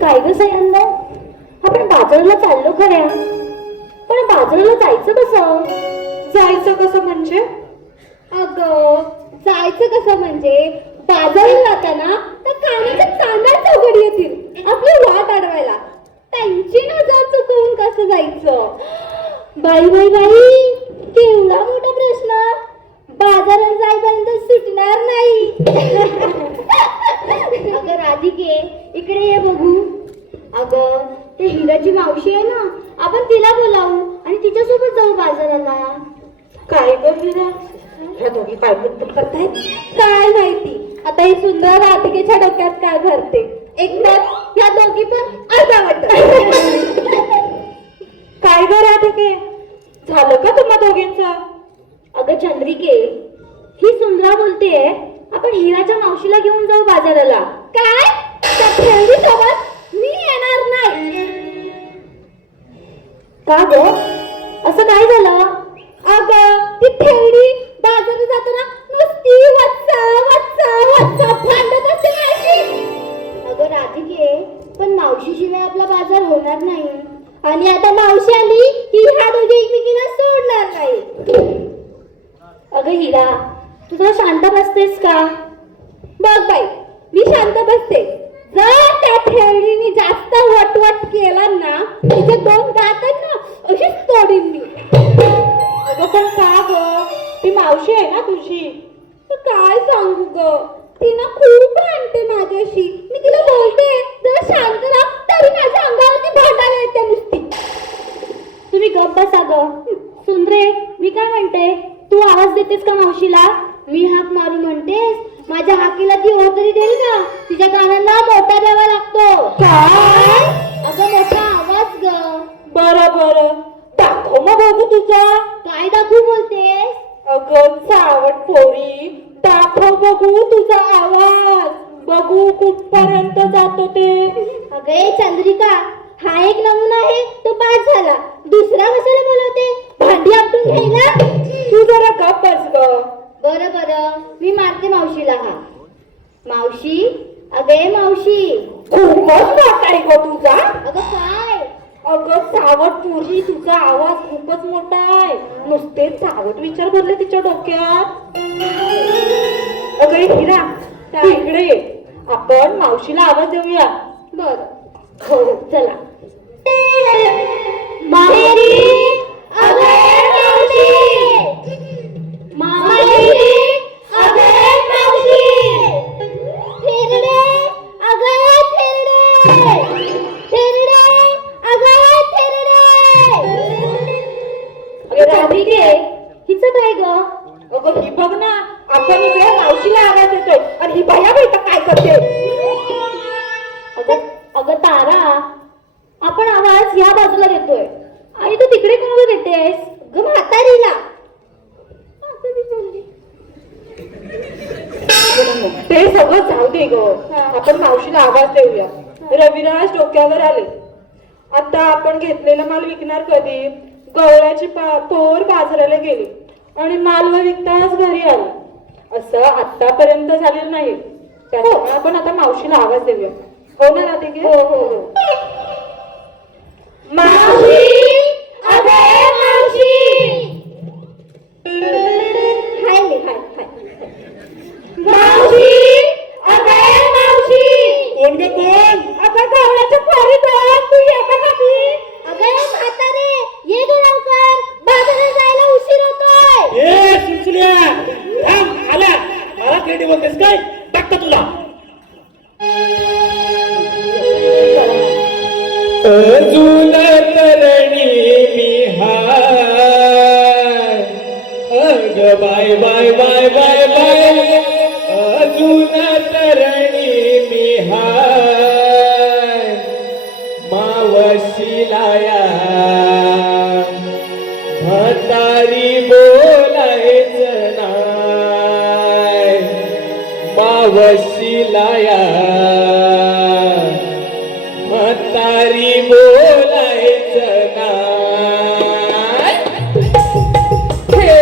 काय ग सयांदा, आपण बाजाराला चाललो खऱ्या, पण बाजाराला जायचं कसं? जायचं कसं म्हणजे? अगं जायचं कसं म्हणजे बाजाराला जाताना त्या कानाच्या तांदळा चौघडी येतील आपली वाट अडवायला. त्यांची नजर चुकवून कसं जायचं? बाई बाई बाई, केवढा मोठा प्रश्न, बाजारात जाईपर्यंत सुटणार नाही. अगं राधिके, इकडे ये बघू. अगं ते हिराची मावशी आहे ना, आपण तिला बोलावू आणि तिच्यासोबत जाऊ बाजाराला. काय ग हिरा, ह्या दोघी काय बुटबुट करतायत? काय माहिती आता ही सुंदर राधिकेच्या डोक्यात काय भरते. एकतर या दोघी पण अर्धावट. काय ग राधिके, झालं का तुम्हा दोघींचं? अगं चंद्रिके, ही सुंदरा बोलतेय आपण हिराच्या मावशीला घेऊन जाऊ बाजाराला. काय? त्या खेळणी सोबत मी येणार नाही. का ग, असं काय झालं? अगं ती खेळणी बाजारात जाताना नुसती वच्चा वच्चा वच्चा भांडत असते माझी. अगं राधिके, पण मावशीशिवाय आपला बाजार होणार नाही. आणि आता मावशी आली की ह्या दोघी एकमेकींना सोडणार नाही. अगं हिरा, तू जरा शांत बसतेस का? बघ बाई, मी शांत बसते. जर त्या खेळणीने जास्त वटवट केला ना, तिचे दोन दात आहेत ना अशीच तोडीन मी. अगं पण का ग, ती मावशी आहे ना तुझी. तर काय सांगू ग, ती ना खूप भांडते माझ्याशी. मी तिला बोलते जरा शांत राहा, तरी माझ्या अंगावरती भांडायला येते नुसती. तुम्ही गप्प बसा ग. सुंदरे, मी काय म्हणते, तू आवाज देतेस का मावशीला? मी हाक मारू म्हणतेस? माझ्या हाकीला ती हो तरी देईल का? तिच्या कानांना मोठा द्यावा लागतो. काय? अगं मोठा आवाज ग. बरं बरं, दाखव मग बघू तुझा. काय दाखवू बोलतेस? अगं चावट पोरी, दाखव बघू तुझा आवाज. बघू कुठपर्यंत जातो ते. अगे चंद्रिका, हा एक नमुना आहे, तो पास झाला. दुसरा कशाला बोलवते? भांडी आपटून घ्यायला? तू जरा गप्प बस ग. बरं बरं, मी मारते मावशीला हा. मावशी, अगे मावशी. खूपच मोठा आहे ग तुझा. अगं काय? अगं चावट पोरी, तुझा आवाज खूपच मोठा आहे. नुसते चावट विचार भरले तिच्या डोक्यात. अगं हिरा, त्या इकडे ये, आपण मावशीला आवाज देऊया. बरं, हो चला. माहेरी, अगे मावशी. माहेरी, अगे मावशी. थेरडे, अगे थेरडे. थेरडे, अगे थेरडे. अगं राधिके, हिचं काय ग? अगं ही बघ ना, आपण इकडे मावशीला आवाज देतोय आणि ही भया बैठक काय करते? अगं अगं तारा, आपण आवाज या बाजूला देतोय आणि तू तिकडे कोणाला देतेस? ग म्हातारीला. ते सगळं जाऊ दे ग, आपण मावशीला आवाज देऊया. रविराज डोक्यावर आले. आता आपण घेतलेला माल विकणार कधी? गवळ्याची पोर बाजाराला गेली आणि माल न विकताच घरी आली. असं आतापर्यंत झालेलं नाही. त्याच्यामुळे आपण आता मावशीला आवाज देऊया. हो ना राधिके? हो हो हो. मावशी, अगे मावशी. हाय हाय हाय. मावशी, अगे मावशी. कोण ग कोण? अगं गवळ्याच्या पोरी गं, तू ये का कधी? अगं म्हातारे, ये ग लवकर, बाजारात जायला उशीर होतोय. ए सुचल्या, थांब, आल्या. मला खेळणी बोलतेस काय? टाकतो तुला. अजून तरणी मी हा बाय बाय बाय बाय बाय अजून तरणी मी हाय मावशिलाया म्हातारी बोलायचं नाय मावशिलाया म्हातारी बोलायचं नाय हे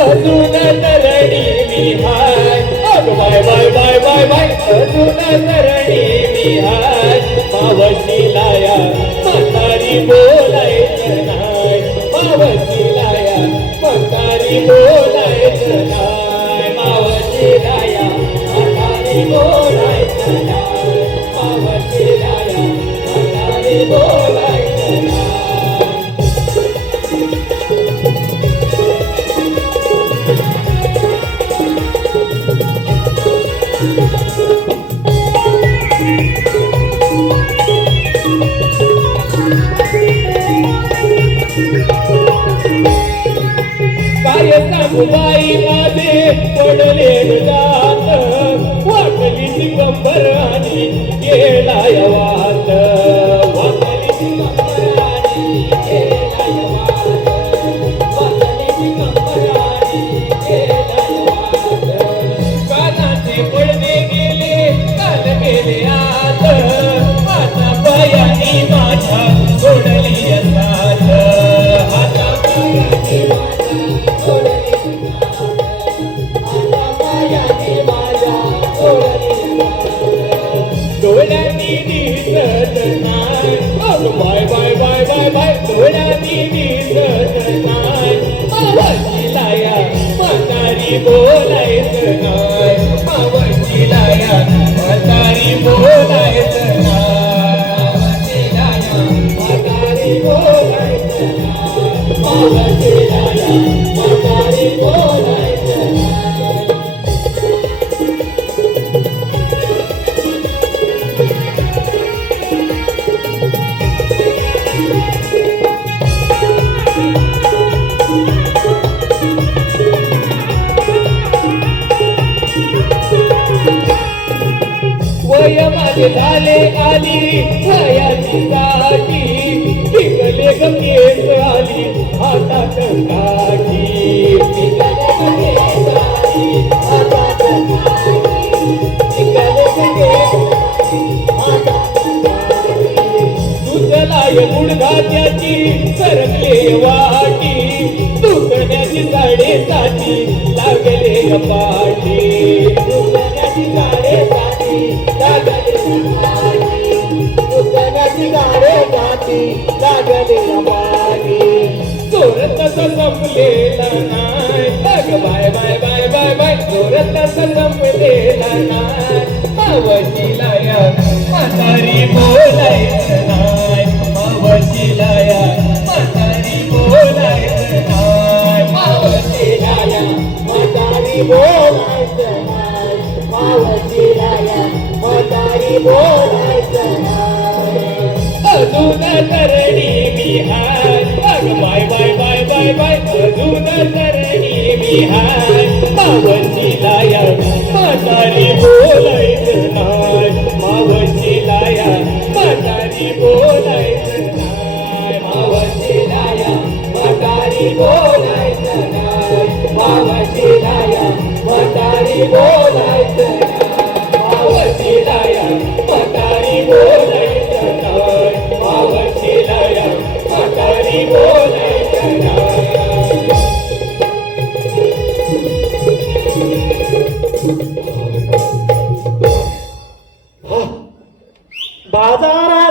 अजून तरणी मी हाय बाय बाय बाय बाय बाय अजून तरणी मी हाय मावशिलाया म्हातारी बोलायचं नाय मावशिलाया म्हातारी बोलायचं नाय मावशिलाया म्हातारी बोलायचं नाय मावशिलाया म्हातारी बोलायचं नाय काय सांगू बाई माझे पडले जात वाटली ती कंबर आणि गेलाय वाट वाटली ती कंबर आणि गेलाय वाट वाटली ती कंबर आणि गेलाय वाट कानाचे पडदे गेले काल गेले आत आता पायानी माझ्या सोडली साथ आता पायानी डोळ्यांनी दिसत नाय बाय बाय बाय बाय बाय डोळ्यांनी दिसत नाय मावशिलाया म्हातारी बोलायचं नाय मावशिलाया म्हातारी बोलायचं नाय मावशिलाया म्हातारी बोलायचं नाय मावशिलाया म्हातारी बोलायचं नाय वय माझे झाले आली वयाची साठी टिकले ग केस आली हातात काठी टिकले ग केस आली हातात काठी टिकले ग केस आली हातात काठी दुधलाय गुडघा त्याची सरकले वाटी दुखण्याची साडेसाठी लागले ग पाठी दुखण्याची साडेसाठी चोरत संपलेला नाय बाय बाय बाय बाय बाय चोरत संपलेला नाय मावशिलाया म्हातारी बोलायचं नाय मावशिलाया म्हातारी बोलायचं नाय मावशिलाया म्हातारी बोलायचं नाय मावशिलाया म्हातारी बोलायचं नाय अजून तरणी मी हाय बाय बाय बाय बाय बाय अजून तरणी मी हाय मावशिलाया म्हातारी बोलायचं नाय मावशिलाया म्हातारी बोलायचं नाय मावशिलाया म्हातारी बोलायचं नाय मावशिलाया म्हातारी बोलायचं नाय मावशिलाया म्हातारी बोलायचं नाय मावशिलाया म्हातारी बोलायचं नाय बाजारा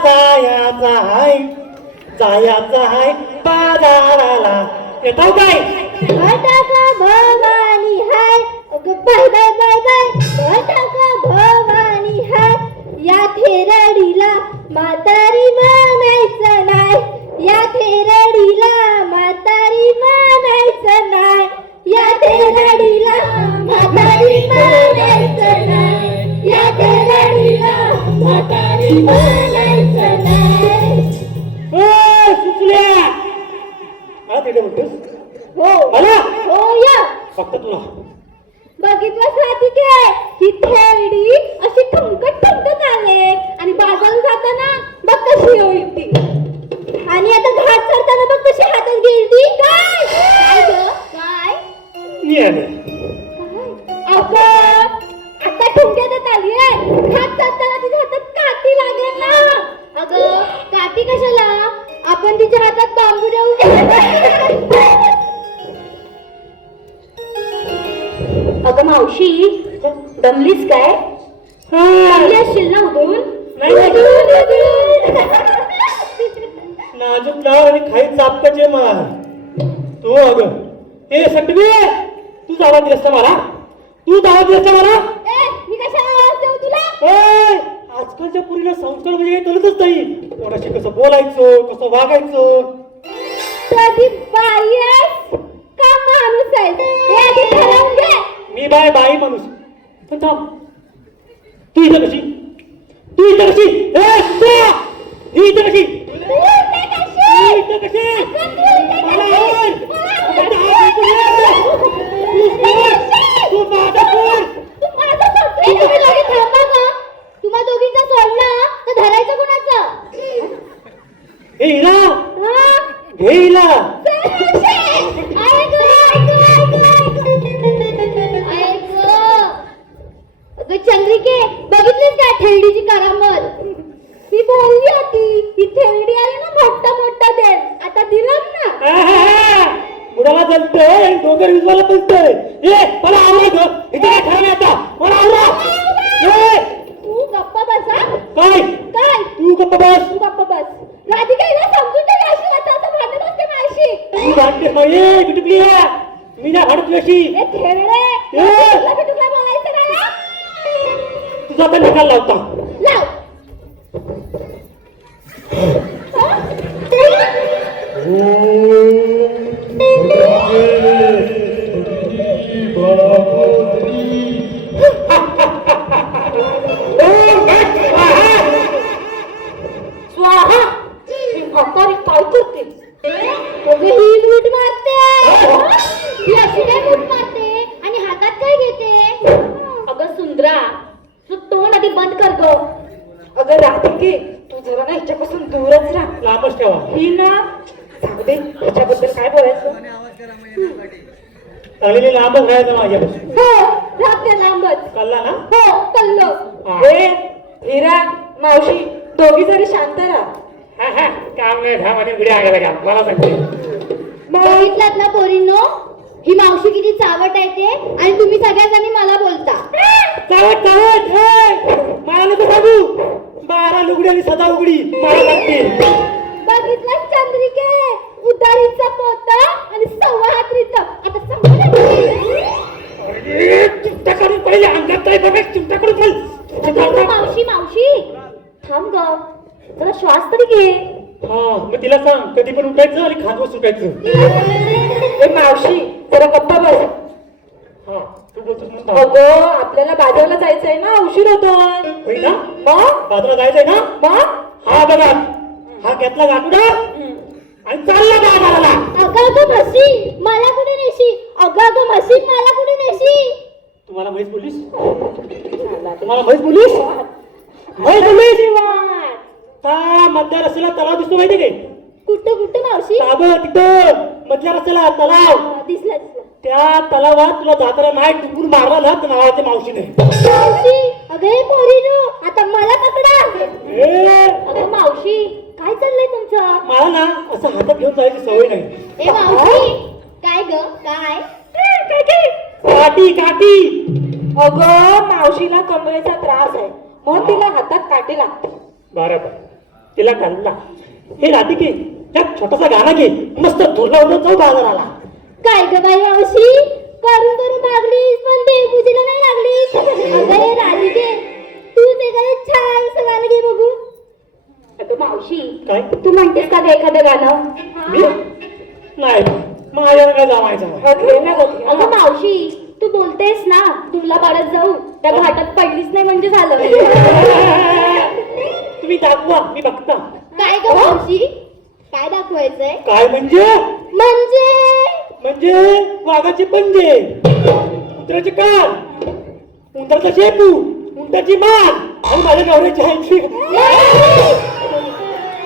जायचा हाय बाजाराला येतो काय बटाका भवानी हाय बाय बाय बाय बाय बटाका भवानी हाय या थेरडीला म्हातारी म्हणायचं नाय या थेरडीला म्हणायचं नाही, या तेलाडीला म्हातारी म्हणायचं नाही, या तेलाडीला म्हातारी म्हणायचं नाही. सुचल्या मला तिथे म्हणतोस हो मला हो या फक्त तुला बघितलंच राधिके, ही थेरडी अशी ठमकत ठमकत आले आणि बाजारात जाताना बघ कशी होईल ती, आणि आता घाट चढताना बघ कशी हातात घेईल ती. काय काय ग काय मी आले अगं आता ठुमक्यात आलीये, घाट चढताना तिच्या हातात काठी लागेल ना. अगं काठी कशाला, आपण तिच्या हातात बांबू देऊ. अगं मावशी दमलीस काय, दमली असशील ना उधळून. नाजूक डाळ आणि खाई चापकाचे मार तू अगं हे सटवी तू जावा दिलस का मला, तू जावा दिलस का मला. मी कशाला आवाज देऊ तुला. आजकालच्या पुरीला संस्कार म्हणजे हे कळतच नाही, कोणाशी कसं बोलायचं कसं वागायचं. कधी बाई आहेस का माणूस आहेस हे आधी ठरवून घे. मी बाई माणूस पण थांब, तू इथं कशी, तू इथं कशी, तू इथं कशी, तू इथे कशी? तू इथं कशी. अगं, तू इथे मला कशी? आवड. तू माझा कोण. तू माझं सोडतोय. तुम्ही दोघी थांबा का, तुम्हा दोघींचा सोडला तर धरायचं कुणाचं. हे हिरा हा? घे हिला. चंद्रिके बघितलीस का थेरडीची करामत. ती बोलली होती ही थेरडी आली ना मोठा मोठा देण, आता दिलं ना. बुडाला जलतोय डोंगर विजवाला बोलतोय. मला आवडा ग इथे काय ठरवलं आता, मला आवडा. तू गप्पा बसा. काय काय तू गप्प बस. तू गप्पा बस. राधिका हिला समजून ठेव, अशी आता भांडत असते माझी. तू भांडतेस ना, ये बिटुकली मी ना भांडत अशी. ए थेरडे तुला बिटुकला बोलायचं काय हा? तुझा आता निकाल लावता. लाव. स्वाहा. ही म्हातारी काय करते. ही लूट मारते. ही अशी काय लूट मारते आणि हातात काय घेते. अगं सुंदरा तू तोंड आधी बंद कर गो. अगं राधिके तू जरा ना हिच्यापासून दूरच राहा. लांबच ठेवा. ही ना जाऊ दे, हिच्याबद्दल काय बोलायचं. चालेल लांबच राहायचं माझ्यापासून. हो राहते लांबच. कळला ना. हो कल्लो. ए हिरा मावशी दोघी जरी शांत राहा. काम नाही धामाने गुढी आगायला का मला सांगते. बघितलात ना पोरींनो, ही मावशी किती चावट आहे ते, आणि तुम्ही सगळ्याजणी मला बोलता. चावट मला नको सांगू. 12 लुगडी आणि सदा उघडी मला लागते. बघितलं चंद्रिके, उदारीचा पोता आणि 1.25 हात. आता समजलं. तुमच्याकडून पहिले अंगात काय बघा, तुमच्याकडून मावशी मावशी थांब ग, जरा श्वास तरी घे. हा मग तिला सांग कधी पण उठायचं आणि खांदवर सुटायचं. ए मावशी जरा गप्पा बस. हा तू बोलतोस म्हणून अगं आपल्याला बाजारला जायचंय ना, उशीर होतोय. होई ना. मग बाजारात जायचंय ना. मग हा बघा हा घेतला गाठुडा आणि चालला बाजाराला. अगं म्हशी मला कुठे नेशी. अगं म्हशी मला कुठे नेशी. तुम्हाला म्हैस बोललीस, तुम्हाला म्हैस बोललीस, म्हैस बोललीस. हा मधल्या रस्त्याला तलाव दिसतो माहिती काय. कुठं कुठं मावशी. तिथं मधल्या रस्त्याला तलाव. दिसला दिसला. त्या तलावात तुला जाताना नाही डुंबूर मारला ना तर नावाच्या मावशीने. मावशी अगं हे पोरीनो आता मला पकडा. अगं मावशी काय चाललंय तुमचं. मला ना असं हातात घेऊन जायची सवय नाही. ए मावशी काय ग काय. काठी काठी. अगं मावशीला कमरेचा त्रास आहे म्हणून तिला हातात काठी लागते. बरोबर तिला घालला. हे राधिके त्यात छोटासा गाणं घे, मस्त धुरला उडत जाऊ बाजाराला. काय ग बाई मावशी करून करून मागलीस पण देवपूजेला नाही लागलीस. अगं हे राधिके तूच एखादं छान गाणं घे बघू. अगं मावशी काय तू म्हणतेस का ग एखादं गाणं. मी नाही माझ्या जमायचं अगं मावशी तू बोलतेस ना तुला पाडत जाऊ त्या घाटात पडलीच नाही म्हणजे झालं. तुम्ही दाखवा मी बघता. काय ग मावशी काय दाखवायचंय? काय म्हणजे म्हणजे म्हणजे वाघाचे पंजे, कुत्र्याचे कान, उंदराचा शेपू, उंटाची मान आणि माझ्या नवऱ्याची आईची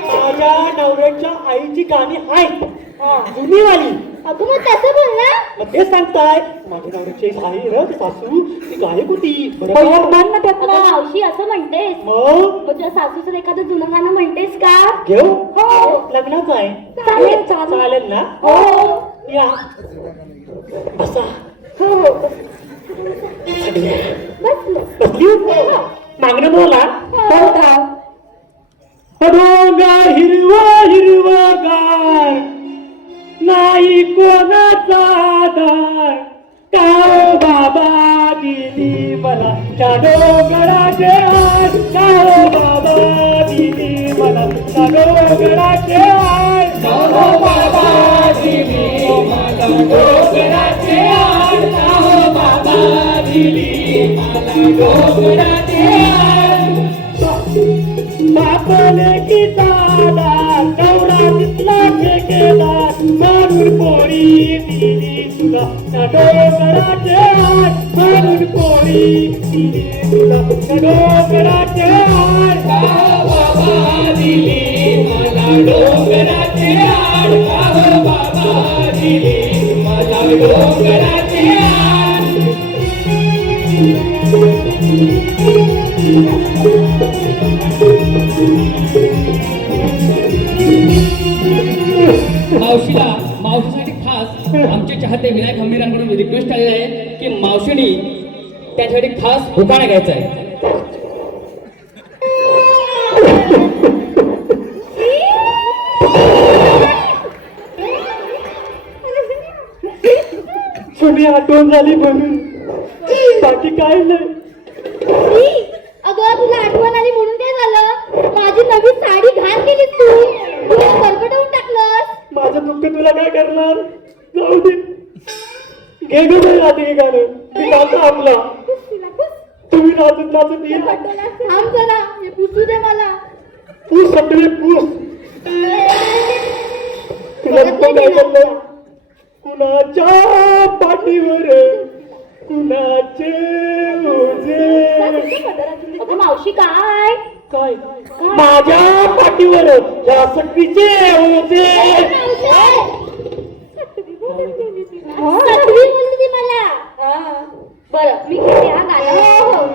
माझ्या नवऱ्याच्या आईची गाणी आहेत जुनीवाली. अगं मग तसं बोल ना. मग तेच सांगताय माझ्या नवऱ्याची आई र ती सासू ती गायक होती बरोबर. अगं मावशी असं म्हणतेस मग मग तुझ्या सासूचं एखादं जुनं गाणं म्हणतेस का? घेऊ हो लग्नाचं आहे. चालेल चालेल ना. हो या बसा. हो हो बसली मागणं बोला. हो का डोंगर हिरवा हिरवा गार नाही कोणाचा आधार काहो बाबा दिली मला त्या डोंगराचे आड काहो बाबा दिली मला त्या डोंगराचे आड काहो बाबा दिली मला डोंगराचे आड काहो बाबा दिली मला डोंगराचे आड बापले की दादा नवरा तिथला ठेकेला मारून पोळी दिली तुला त्या डोंगराचे आड मारून पोळी दिली तुला त्या डोंगराचे आड बाबा दिली मला डोंगराचे आड बाबा दिली मला डोंगराचे आड. मावशीसाठी खास आमचे चाहते विनायक हंबीरांकडून रिक्वेस्ट आलेली आहे की मावशीनी त्यासाठी खास भुकाणा घ्यायचा आहे. जुनी आठवण झाली म्हणून बाकी काय नाही. अगं तुला आठवण आली म्हणून काय झालं? माझी नवी साडी घाण केलीस तू करकटवून टाकलंस. माझं दुःख तुला काय करणार. जाऊ दे घे ग बाई आधी हे गाणं मी गातो आपला. तुम्ही नाचत नाचत ये. थांब जरा हे पुसू दे मला. पूस सगळे पूस. तुला दुःख काय करणार. कुणाच्या पाठीवर कुणाचे ओझे. अगं मावशी काय काय माझ्या पाठीवर या सटवीचे ओझे. सटवी बोलली मला. बरं मी घेते हा गाणं.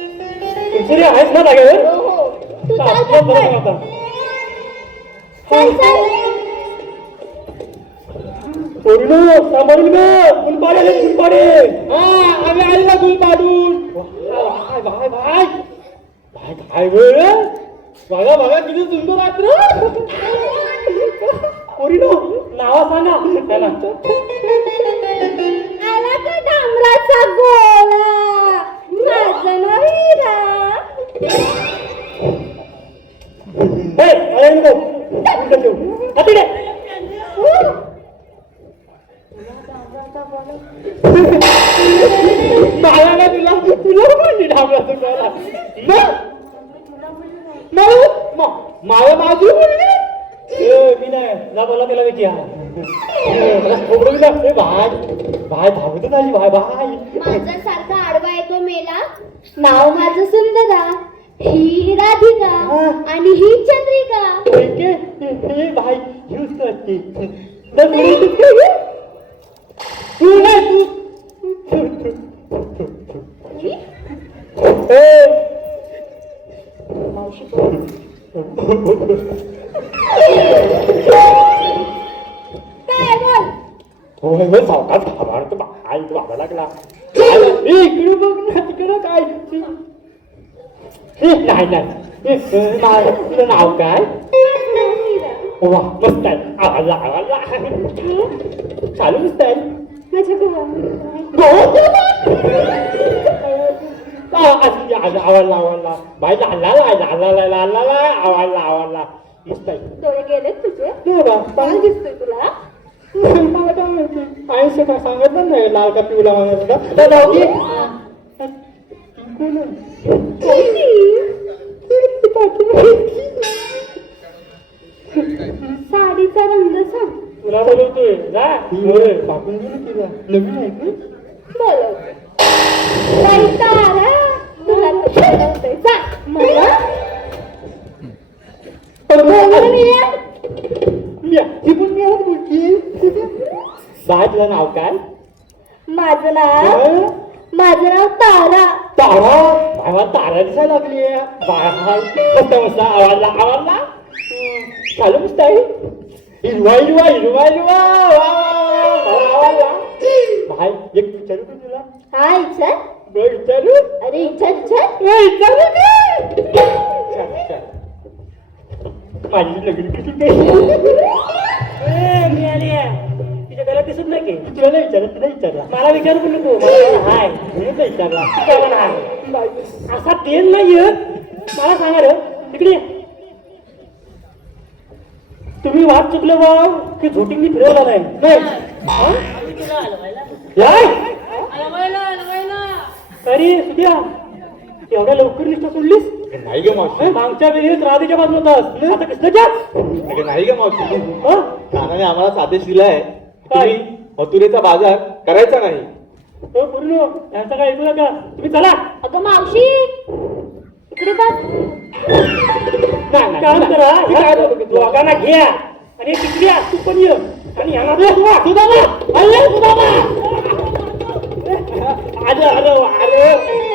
आहेस ना जागेवर तू चाल आपलं बरं पटकन. आता. चल चल पोरीनो, सांभाळून ग, गुलपाडे आले, गुलपाडे. हा, आम्ही आले ना गुलपाडून. भाय भाय भाय भाय काय वेळ बघा बघा किती सुंदर रात्र. पोरीनो, नाव सांगा त्याला. आला का डांबराचा गोळा माझं नाव हिरा. हे, अरे नको. उलटं ठेव. हाती दे. मला ना तुला तुला कोणी डांबराचा गोळा माझ्या बाजू मी नाही जा बोला त्याला विचार भाय भाय धावतच आली भाय भाय माझा सारखा आडवा येतो मेला. नाव माझं सुंदरा, ही राधिका आणि ही चंद्रिका. हे भाई यूज करते तू नाही काय बोल? होय होय सावकाश खाणार भाई बाबा लागला इकडे बघ ना तिकडे काय नाही नाही तुझं नाव काय वा मस्त आहे आवाज आवाज चालू मस्त आहे आवडला आवडला भाई लाला आवडला मस्त आहे डोळे गेलेत तुझे? हो बा, काय दिसतोय तुला? मला काय माहिती आयुष्य काय सांगितलं नाही लाल का पिवला म्हणायचं तर जाऊ साडीचा रंग सांग. तुला बोलवतोय जा होय बापून गेलो तुला नवीन आहे की बोलवते. बाई तारा, तुला तर बोलवते. जा मला बोलवून ये. ही पण मी आज बोलती बाय तुझं नाव काय माझं नाव तारा. तारा तारा दिसायला लागली मस्त मस्त आवडला चालू मस्त आहे हिरवा हिरवा हिरवा हिरवा आवडला भाई एक विचारू का तुला हा इच्छा विचारू अरे इच्छा इच्छा विचारू माझी लग्न किती तिच्या त्याला दिसत नाही की तुला नाही विचारत तिला विचारला मला विचारू पण नको मला हाय म्हणून नाही विचारला तुला हाय असा तेल नाही मला सांगा रे तिकडे तुम्ही वाट चुकले भाऊ की झोटिंग फिरवला नाही अरे सुद्या एवढ्या लवकर निष्ठा सोडलीस नाही ग मावशी मागच्या वेळेस राधेच्या बाजून होतास आता कृष्णाच्या नाही ग मावशी हं? कानाने आम्हाला आदेश दिलाय तुम्ही मथुरेचा बाजार करायचा नाही हो पूर्ण यांचं काय ऐकू नका तुम्ही चला अगं मावशी इकडे बघ काम करा ह्या दोघांना घ्या आणि तिकडे या, तू पण ये आणि ह्याला सुदामा अरे सुदामा अरे अरे अरे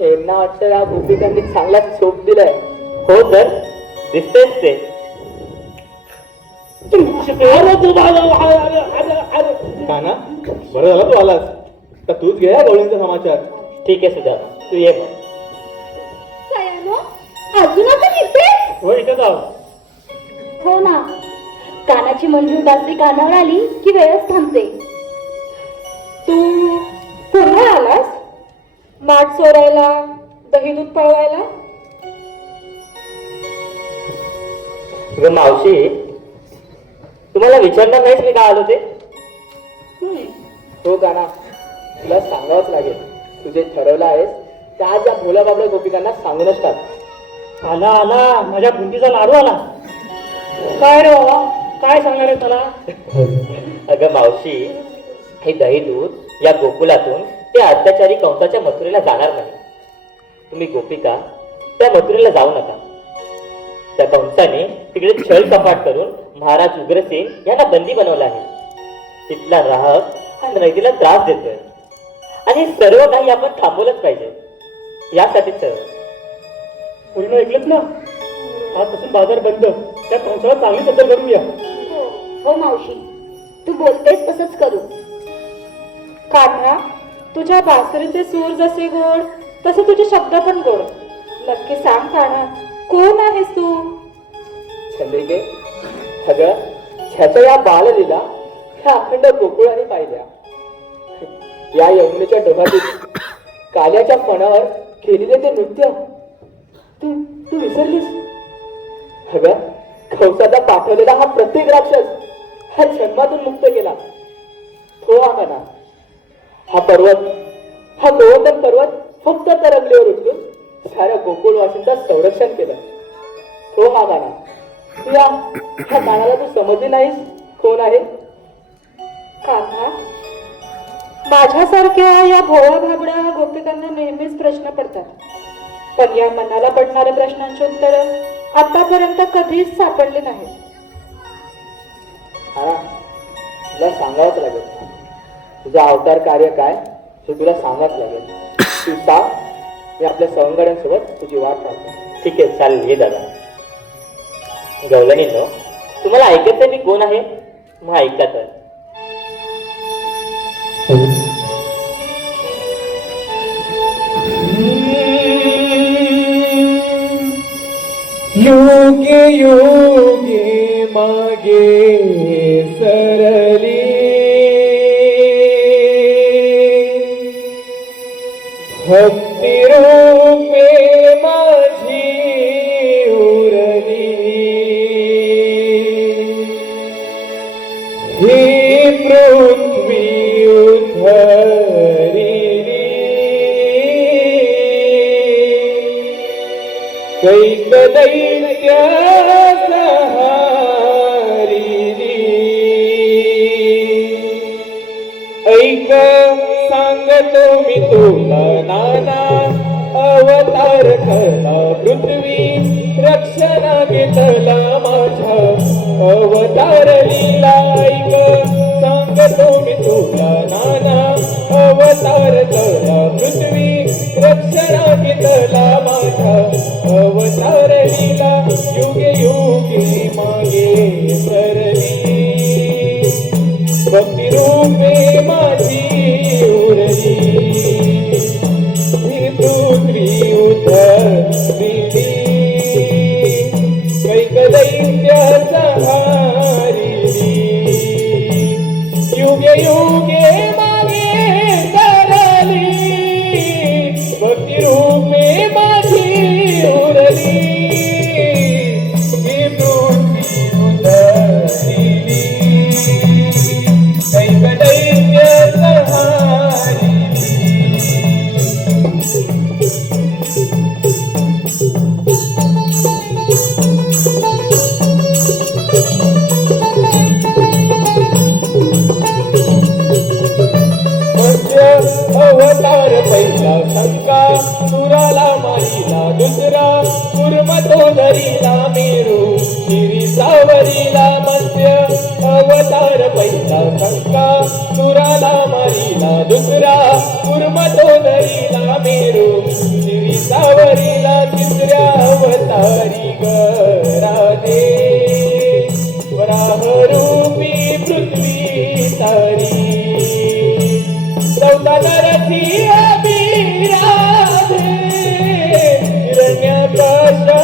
यांना वाटतं या गोपिकांनी चांगला शोध दिलाय हो तर दिसतेच ते काना बरं झालं तू आलास तर तूच घे या गवळींचा समाचार ठीक आहे सुद्धा तू ये मग सयानो अजून आपण इथे हो इथं जाऊ हो ना कानाची मंजूर बासरी कानावर आली की वेळच थांबते तू पुन्हा आलास माठ चोरायला दही दूध पळवायला ग मावशी तुम्हाला विचारणार नाहीच मी का आलो ते हो गाना तुला सांगावंच लागेल तुझे ठरवलं आहेस त्या ज्या भोल्या बाबड्या गोपिकांना सांगूनच टाक आला आला माझ्या बुंदीचा लाडू आला काय रे बाबा काय सांगणार आहे त्याला अगं मावशी हे दही दूध या गोकुलातून ते अत्याचारी कंसाच्या मथुरेला जाणार नाही तुम्ही गोपिका त्या मथुरेला जाऊ नका त्या कंसाने तिकडे छळ कपाट करून महाराज उग्रसेन यांना बंदी बनवला आहे तिथला राहक हा नैतीला त्रास देतोय आणि सर्व काही आपण थांबवलंच पाहिजे यासाठीच सर्व पूर्ण ऐकलंच ना आजपासून बाजार बंद त्या कंसाला चांगली सत्तर करूया हो मावशी तू बोलतेस तसंच करू कान्हा तुझ्या बासरीचे सूर जसे गोड तसे तुझे शब्द पण गोड नक्की सांग कान्हा कोण आहेस तू चंद्रिके अगं ह्याच्या या बाललीला ह्या अखंड गोकुळाने पाहिल्या या यमुनेच्या डोहातील काल्याच्या फणावर केलेले ते नृत्य तू तू विसरलीस अगं कंसाला पाठवलेला हा प्रत्येक राक्षस हा जन्मातून मुक्त केला तो हा म्हणा हा पर्वत हा गोवर्धन पर्वत फक्त तरंगलीवर उचलून साऱ्या गोकुळवासींचं संरक्षण केलं तो हा गाणा तू या गाण्याला तू समजली नाहीस कोण आहे कान्हा माझ्यासारख्या या भोळ्या भाबड्या गोपिकांना नेहमीच प्रश्न पडतात पण या मनाला पडणाऱ्या प्रश्नांची उत्तर आतापर्यंत कधीच सापडले नाही हा तुला सांगावंच लागेल तुझं अवतार कार्य काय हे तुला सांगावंच लागेल तू सांग मी आपल्या सवंगड्यांसोबत तुझी वाट पाहतो ठीक आहे चालेल ये दादा गवलनीनो तुम्हाला ऐकायचंय मी कोण आहे मग ऐका तर योगे योगे मागे सरली भक्ती रूपे माझी उरली ही पृथ्वी उधरली कैकलई दैत्य संहारिली. ऐक सांगतो मी तुला नाना अवतार खरा पृथ्वी रक्षण घेतला माझ्या अवतार लीला. ऐक सांगतो मी तुला नाना अवतार खरा पृथ्वी रक्षण घेतला माझ्या अवतार लीला. युगे युगे मागे सरली भक्ती रूपे माझी उरली. ही पृथ्वी उतरली कैक दैत्य संहारिली. युगे युगे मागे सरली भक्ती रूपे माझी उरली. ही पृथ्वी उतरली कैक दैत्य संहारिली. अवतार पहिला शंका सुराला मारिला दुसरा कुर्म तो धरिला मेरू शिरी सावरीला. मत्स्य अवतार पहिला शंका सुराला मारिला दुसरा कुर्म तो धरिला मेरू शिरी सावरीला. तिसऱ्या अवतारी राधे वराहरूपी पृथ्वी तारी. चौथा नरसी अभिराधे हिरण्यकश्यपूला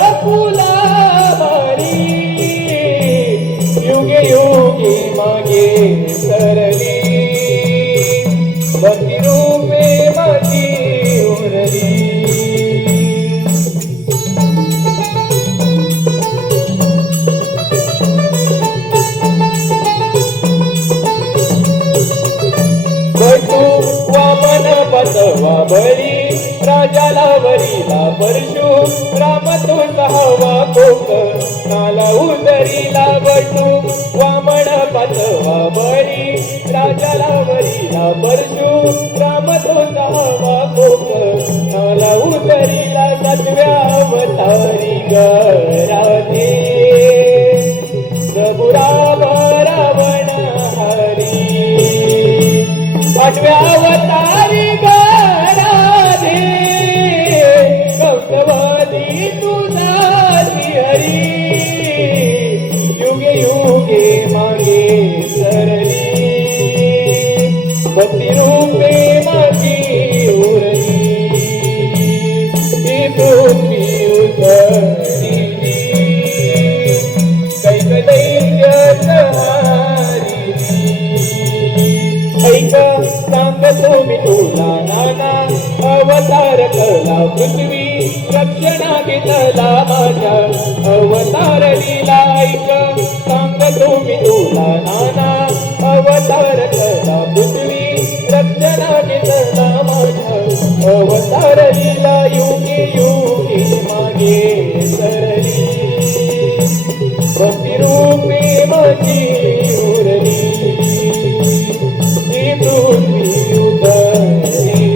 मारी. युगे युगे मागे सरली भक्ती रूपे माझी उरली. बटू वामन बसवा बळी राजाला वरीला परशु राम तो सहावा कोक नाला उदरीला. बटू वामन बसवा बळी राजाला वरीला परशु राम तो सहावा कोक नाला उदरीला. सातव्या अवतारी राधे प्रभु राम रावण हरी. आठव्या अवतारी राधे कौतवादी तुझा हरी. युगे युगे मागे सरली भक्ती रूपे माझी उरली. ही पृथ्वी उतरली कैक दैत्य संहारिली. ऐक सांगतो मी तुला नाना अवतार कला पृथ्वी रक्षणा घेतला माझ्या अवतार लीला. ऐक सांगतो मी तुला नाना अवतार कला पृथ्वी रक्षणा घेतला माझ्या अवतार लीला. युगे युगे मागे सरली भक्ती रूपे माझी उरली. ही पृथ्वी उतरली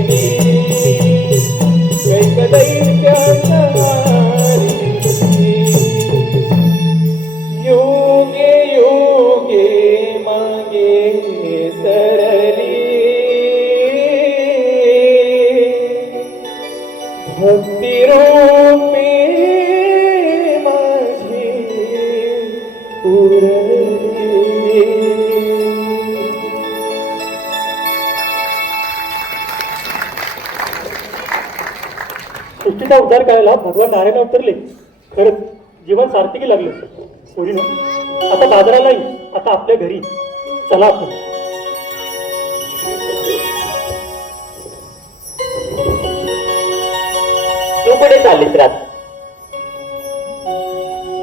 कैक दैत्य संहारिली. युगे युगे मागे सरली भक्ती रूपे माझी उरली. सृष्टीचा उद्धार करायला भगवान नारायण उतरले. खरंच जीवन सार्थकी लागले. पोरीनो आता बाजाराला येईल. आता आपल्या घरी चला आपण. तू कुठे चाललीस रात?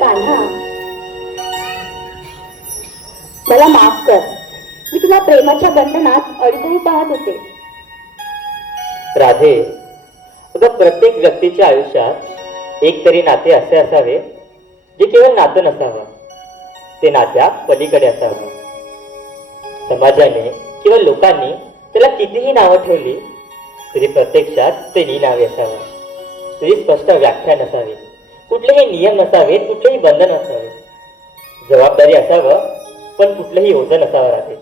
कान्हा मला माफ कर. मी तुला प्रेमाच्या बंधनात अडकवू पाहत होते. राधे, अगं प्रत्येक व्यक्तीच्या आयुष्यात एक तरी नाते असे असावे केवळ नातं नसावं, ते नात्या पलीकडे असावं. समाजाने किंवा लोकांनी त्याला कितीही नावं ठेवली तरी प्रत्यक्षात ते निनावे असावं. तुझी स्पष्ट व्याख्या नसावी, कुठलेही नियम नसावेत, कुठलेही बंधन नसावे. जबाबदारी असावं पण कुठलंही ओझं नसावं. राहते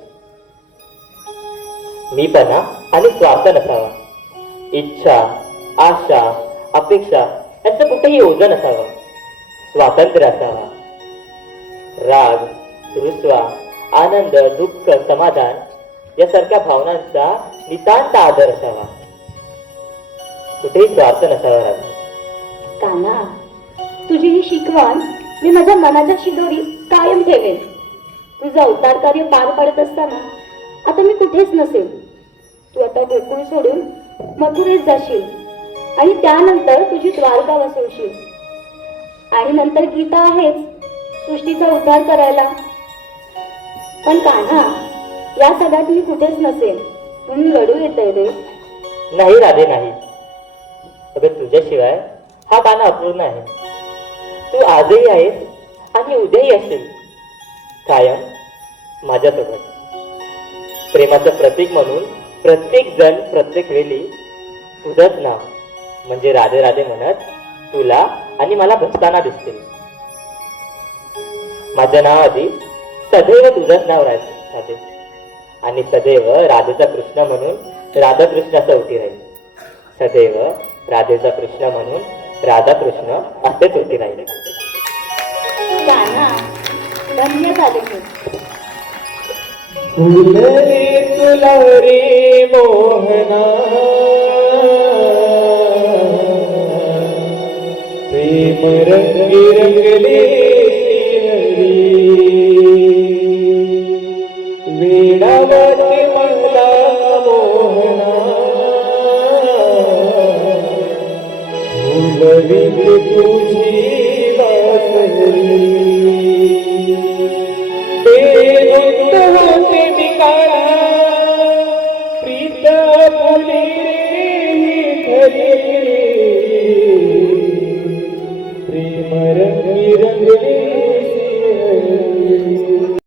मीपणा आणि स्वार्थ नसावा. इच्छा, आशा, अपेक्षा यांचं कुठेही ओझं नसावं. स्वातंत्र्य असावा. राग, रुसवा, आनंद, दुःख, समाधान यासारख्या भावनांचा नितांत आदर असावा. कुठेही स्वार्थ नसावा. राहते काना, तुझी ही शिकवण मी माझ्या मनाच्या शिदोरीत कायम ठेवेन. तुझं अवतार कार्य पार पाडत असताना आता मी कुठेच नसेल. तू आता गोकुळ सोडून मथुरेत जाशील आणि त्यानंतर तुझी द्वारका वसवशील आणि नंतर गीता आहेच सृष्टीचा उद्धार करायला. पण कान्हा, या सगळ्यात मी कुठेच नसेल म्हणून रडू येतंय रे. नाही राधे, नाही. अगं तुझ्याशिवाय हा गाणं अपूर्ण आहे. तू आजही आहेस आणि उद्याही असेल कायम माझ्यासोबत. प्रेमाचं प्रतीक म्हणून प्रत्येक जण प्रत्येक वेळी तुझंच नाव म्हणजे राधे राधे म्हणत तुला आणि मला बसताना दिसतील. माझ्या नावाआधी सदैव तुझंच नाव राधे आणि सदैव राधेचा कृष्ण म्हणून राधाकृष्णाचं उठी राहील. सदैव राधेचा कृष्ण म्हणून राधाकृष्ण असेच होती राहिले. कान्हा, धन्य झाले मी. फुलले तुला रे मोहना, प्रेम रंगी रंगले श्रीहरी. वेडावर